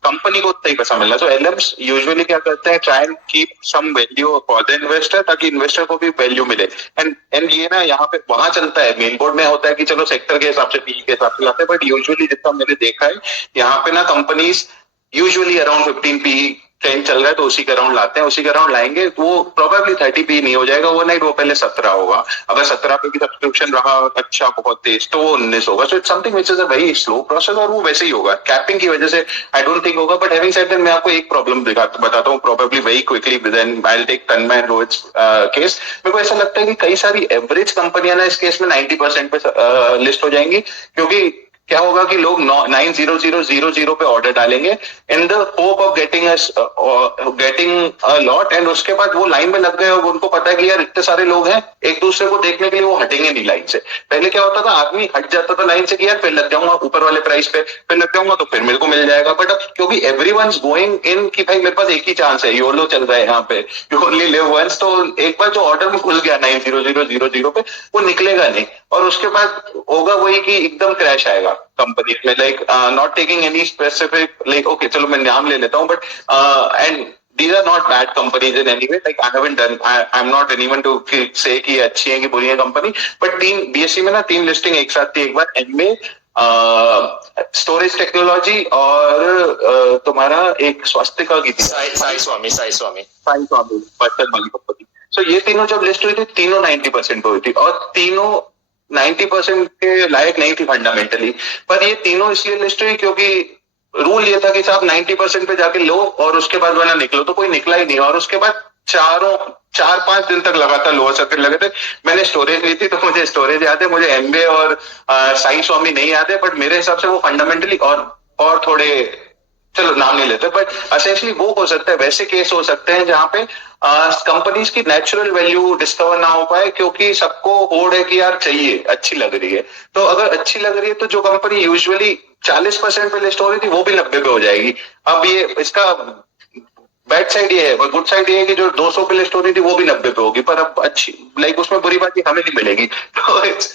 कंपनी को उतना ही पैसा मिलना, तो एलएम्स यूजुअली क्या करते हैं, try and keep some value for the investor, ताकि इन्वेस्टर को भी वैल्यू मिले. एंड ये ना यहाँ पे वहां चलता है, मेन बोर्ड में होता है कि चलो सेक्टर के हिसाब से पीई के हिसाब से लाते हैं, बट यूजुअली जितना मैंने देखा है यहाँ पे ना companies usually around 15 PE trend चल रहा है तो उसी के अराउंड लाते हैं, उसी के अराउंड लाएंगे. तो वो प्रोबेबली 30 पी नहीं हो जाएगा ओवरनाइट, वो पहले 17 होगा. अगर 17 पे भी सब्सक्रिप्शन रहा अच्छा बहुत तेज तो वो 19 होगा. So it's something which is a very slow process, और वो वैसे ही होगा. कैपिंग की वजह से आई डोंट थिंक होगा. बट हैविंग सेड दैट, मैं आपको एक प्रॉब्लम बताता हूँ probably very quickly, then I will take Tanmay and Rohit case. मेरे को ऐसा लगता है कि कई सारी एवरेज कंपनियां ना इस केस में 90% पे लिस्ट हो जाएंगी, क्योंकि क्या होगा कि लोग 90000 पे ऑर्डर डालेंगे in the hope of getting a lot, and उसके बाद वो लाइन में लग गए और उनको पता है कि यार इतने सारे लोग हैं, एक दूसरे को देखने के लिए वो हटेंगे नहीं लाइन से. पहले क्या होता था, आदमी हट जाता था लाइन से कि यार फिर लग जाऊंगा ऊपर वाले प्राइस पे, फिर लग जाऊंगा तो फिर मेरे को मिल जाएगा. बट अब क्योंकि एवरीवनस गोइंग इन कि भाई मेरे पास एक ही चांस है, योलो चल रहा है यहाँ पे, यू ओनली लिव वंस, तो एक बार जो ऑर्डर में घुस गया 90000 पे, वो निकलेगा नहीं. और उसके बाद होगा वही कि एकदम क्रैश आएगा कंपनी में. Like not taking any specific, like okay चलो मैं नाम ले लेता हूँ, but and these are not bad companies in any way. Like I'm not anyone to say कि अच्छी है कि बुरी है कंपनी, but 3 बीएससी में ना 3 लिस्टिंग एक साथ थी. एक बार एम्बे, स्टोरेज टेक्नोलॉजी और तुम्हारा एक स्वास्थ्य की थी, साई स्वामी बर्तन वाली कंपनी. सो ये तीनों जब लिस्ट हुई थी, तीनों 90% पे हुई थी, और तीनों 90% के लायक नहीं थी फंडामेंटली. पर ये तीनों इसलिए लिस्ट हुई क्योंकि रूल ये था कि साहब 90% पे जाके लो और उसके बाद वरना निकलो, तो कोई निकला ही नहीं. और उसके बाद 4-5 दिन तक लगातार लोअर सर्किट लगे थे. मैंने स्टोरेज ली थी तो मुझे स्टोरेज याद है, मुझे एम्बे और साई स्वामी नहीं याद है, बट मेरे हिसाब से वो फंडामेंटली और थोड़े, चलो नाम नहीं लेते, बट असेंशली वो हो सकता है. वैसे केस हो सकते हैं जहां पे कंपनीज की नेचुरल वैल्यू डिस्कवर ना हो पाए, क्योंकि सबको होड़ है कि यार चाहिए, अच्छी लग रही है. तो अगर अच्छी लग रही है तो जो कंपनी यूजुअली 40% पे लिस्ट हो रही थी वो भी 90 पे हो जाएगी. अब ये इसका बैड साइड ये है, गुड साइड ये है कि जो 200 पे लिस्ट हो रही थी वो भी 90 पे होगी. पर अब अच्छी, लाइक उसमें बुरी बात हमें नहीं मिलेगी. तो it's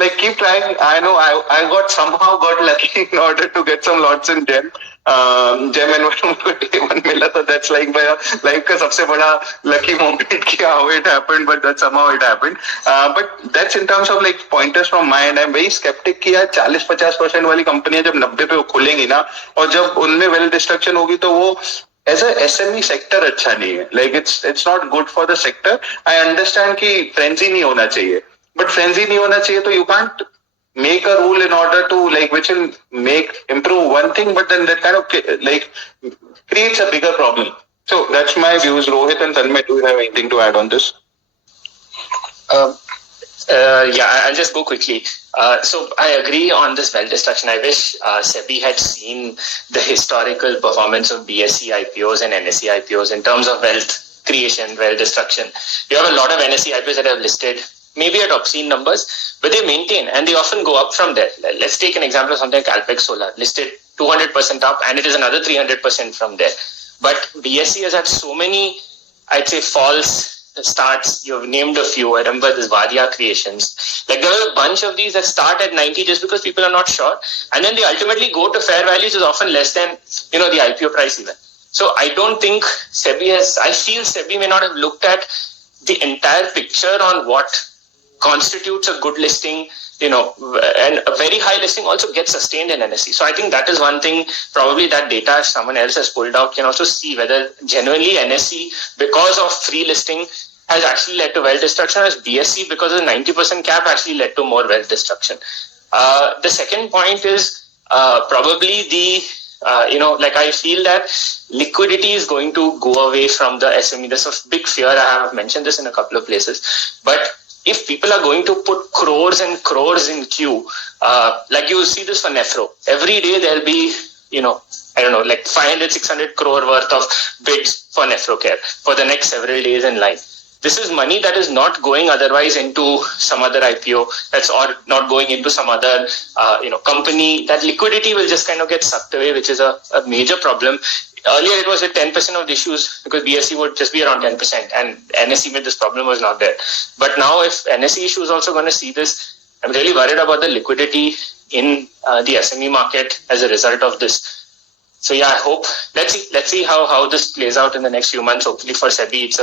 like keep trying. I know I got somehow got lucky in order to get some lots in Gem and मुझको T1 मिला, तो दैट्स लाइक मेरा लाइफ का सबसे बड़ा लकी मोमेंट कि how it happened, but that's somehow it happened. But that's in terms of like pointers from my end. I am very skeptic कि यार 40-50% वाली कंपनियां जब 90 पे खुलेंगी ना, और जब उनमें वेल डिस्ट्रक्शन होगी, तो वो एज अ एसएमई सेक्टर अच्छा नहीं है. Like it's not good for the sector. I understand कि फ्रेंजी नहीं होना चाहिए, बट फ्रेंजी नहीं होना चाहिए तो you can't make a rule in order to like which will improve one thing, but then that kind of like creates a bigger problem. So that's my views. Rohit and Tanmay, do you have anything to add on this? Yeah, I'll just go quickly. So I agree on this well destruction. I wish SEBI had seen the historical performance of BSE IPOs and NSE IPOs in terms of wealth creation, well destruction. You have a lot of NSE IPOs that have listed maybe at obscene numbers, but they maintain and they often go up from there. Let's take an example of something like Alpex Solar, listed 200% up, and it is another 300% from there. But BSE has had so many, I'd say, false starts. You've named a few. I remember this Vadia Creations. Like there were a bunch of these that start at 90 just because people are not sure, and then they ultimately go to fair values is often less than the IPO price even. So I don't think I feel SEBI may not have looked at the entire picture on what constitutes a good listing, and a very high listing also gets sustained in NSE. So I think that is one thing, probably that data someone else has pulled out can also see whether genuinely NSE, because of free listing, has actually led to wealth destruction, as BSE, because of the 90% cap, actually led to more wealth destruction. The second point is probably the I feel that liquidity is going to go away from the SME. There's a big fear. I have mentioned this in a couple of places. But if people are going to put crores and crores in queue, like you will see this for Nephro, every day there'll be, 500, 600 crore worth of bids for Nephrocare for the next several days in line. This is money that is not going otherwise into some other IPO, or not going into some other company. That liquidity will just kind of get sucked away, which is a major problem. Earlier it was at 10% of the issues because BSE would just be around 10%, and NSE with this problem was not there. But now if NSE issue is also going to see this, I'm really worried about the liquidity in the SME market as a result of this. So yeah, I hope, let's see how this plays out in the next few months. Hopefully for SEBI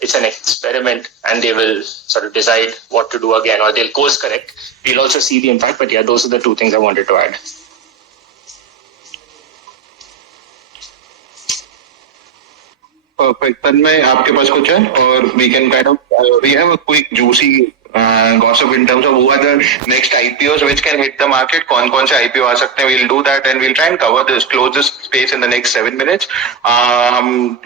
it's an experiment and they will sort of decide what to do again, or they'll course correct. We'll also see the impact, but yeah, those are the two things I wanted to add. Perfect. Tanmay, आपके पास कुछ है? Or we can kind of we have a quick juicy gossip in terms of who are the next IPOs which can hit the market. कौन से IPO आ सकते हैं? We'll do that and we'll try and close this space in the next 7 minutes. हम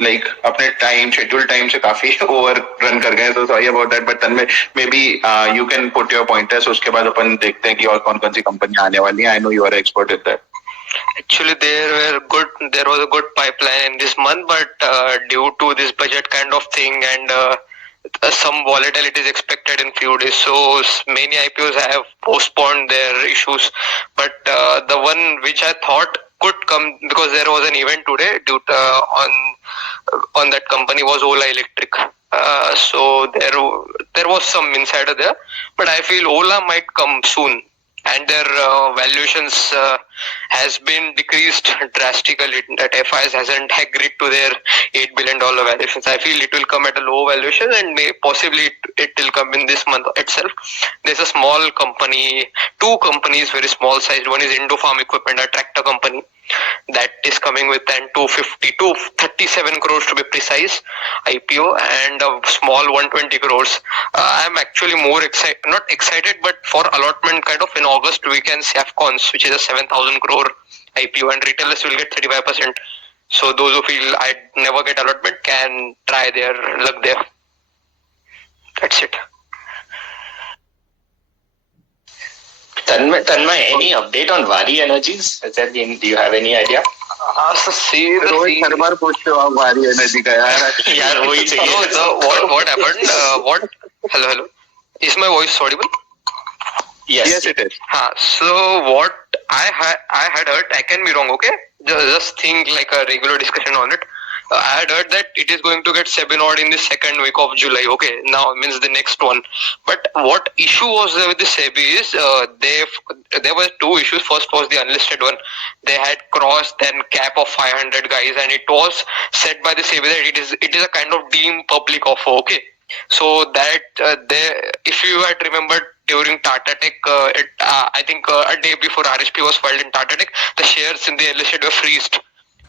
अपने schedule time से काफी over run कर गए, so sorry about that. But Tanmay, maybe you can put your pointers. उसके बाद अपन देखते हैं कि और कौन सी कंपनियां आने वाली हैं. I know you are an expert at that. Actually, there was a good pipeline in this month, but due to this budget kind of thing and some volatility is expected in few days, so many IPOs have postponed their issues. But the one which I thought could come, because there was an event today due to, on that company, was Ola Electric. So there was some insider there, but I feel Ola might come soon. And their valuations has been decreased drastically. That FIs hasn't agreed to their $8 billion valuations. I feel it will come at a low valuation, and possibly it will come in this month itself. There's a small company, two companies, very small sized. One is Indo Farm Equipment, a tractor company, that is coming with an 37 crores to be precise IPO, and a small 120 crores. I'm actually more excited, not excited, but for allotment kind of in August we can see Afcons, which is a 7,000 crore IPO, and retailers will get 35%. So those who feel I never get allotment can try their luck there. That's it. Tanmay, any update on Vari Energies? Do you have any idea? Rohit, हर बार पूछते हो आप वारी energy का यार. यार वही चाहिए. What happened? Hello. Is my voice audible? Yes, it is. So what I had heard, I can be wrong, okay? Just think like a regular discussion on it. I had heard that it is going to get SEBI in the second week of July. Okay, now means the next one. But what issue was there with the SEBI is there were two issues. First was the unlisted one. They had crossed then cap of 500 guys, and it was said by the SEBI that it is a kind of deemed public offer. Okay, so that if you had remembered during Tata Tech, I think a day before RHP was filed in Tata Tech, the shares in the enlisted were freezed.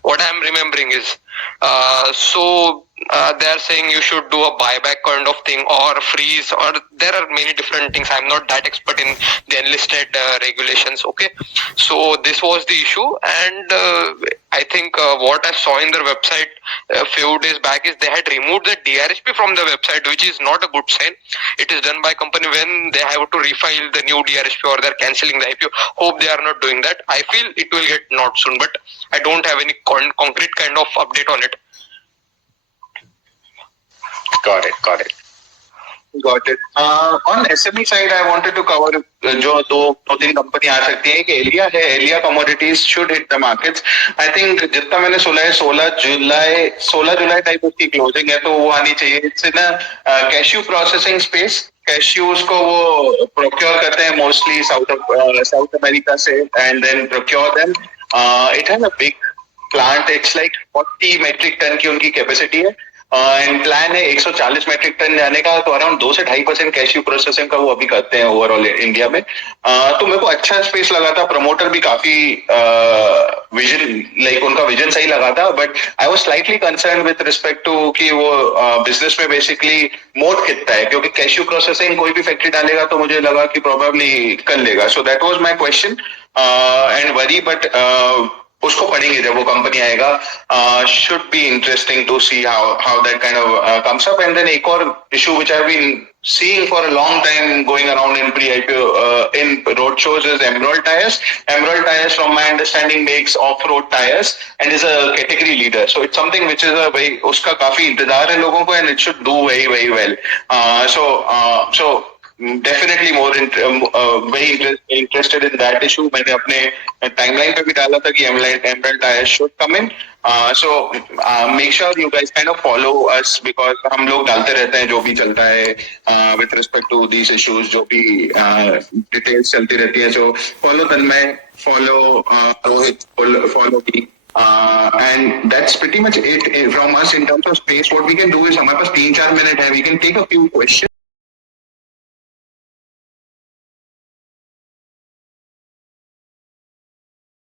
What I'm remembering is, they are saying you should do a buyback kind of thing or freeze, or there are many different things. I'm not that expert in the enlisted regulations. Okay, so this was the issue, and I think what I saw in their website a few days back is they had removed the DRHP from the website, which is not a good sign. It is done by company when they have to refile the new DRHP or they're cancelling the IPO. Hope they are not doing that. I feel it will get not soon, but I don't have any concrete kind of update on it. Got it. Got it. On SME side, I wanted to cover जो दो तीन company आ सकती है. कि एलिया है, Aelea commodities should hit the markets. I think जितना मैंने सुना है 16 जुलाई टाइप उसकी क्लोजिंग है, तो वो आनी चाहिए. It's in a cashew processing space. Cashews को वो प्रोक्योर करते हैं मोस्टली साउथ अमेरिका से, and then procure them. It has a big plant. It's like 40 metric ton की उनकी कैपेसिटी है, एंड प्लान है 140 मेट्रिक टन जाने का. तो अराउंड 2 से 2.5% कैश्यू प्रोसेसिंग का वो अभी करते हैं ओवरऑल इंडिया में. तो मेरे को अच्छा स्पेस लगा था. प्रमोटर भी काफी विजन, लाइक उनका विजन सही लगा था. But I was slightly concern with respect to कि वो बिजनेस में बेसिकली मोड कितना है, क्योंकि कैश्यू प्रोसेसिंग कोई भी फैक्ट्री डालेगा तो मुझे लगा कि प्रोबेबली कर लेगा. So that was my question and worry. But उसको पढ़ेंगे जब वो कंपनी आएगा. Should be interesting to see how that kind of comes up. And then एक और issue which I have been seeing for a long time going around in pre-IPO in road shows is Emerald Tires. Emerald Tires, from my understanding, makes off-road tires and is a category leader. So it's something which is a very, उसका काफी इंतजार है लोगों को, and it should do very very well. So definitely very interested in that issue. मैंने अपने timeline पे भी डाला था कि Emerald Tires should come in. So make sure you guys kind of follow us, because हम लोग डालते रहते हैं जो भी चलता है with respect to these issues, जो भी details चलती रहती है. So follow Tanmay, follow Rohit, follow me. And that's pretty much it from us in terms of space. What we can do is हमारे पास 3-4 मिनट है. We can take a few questions.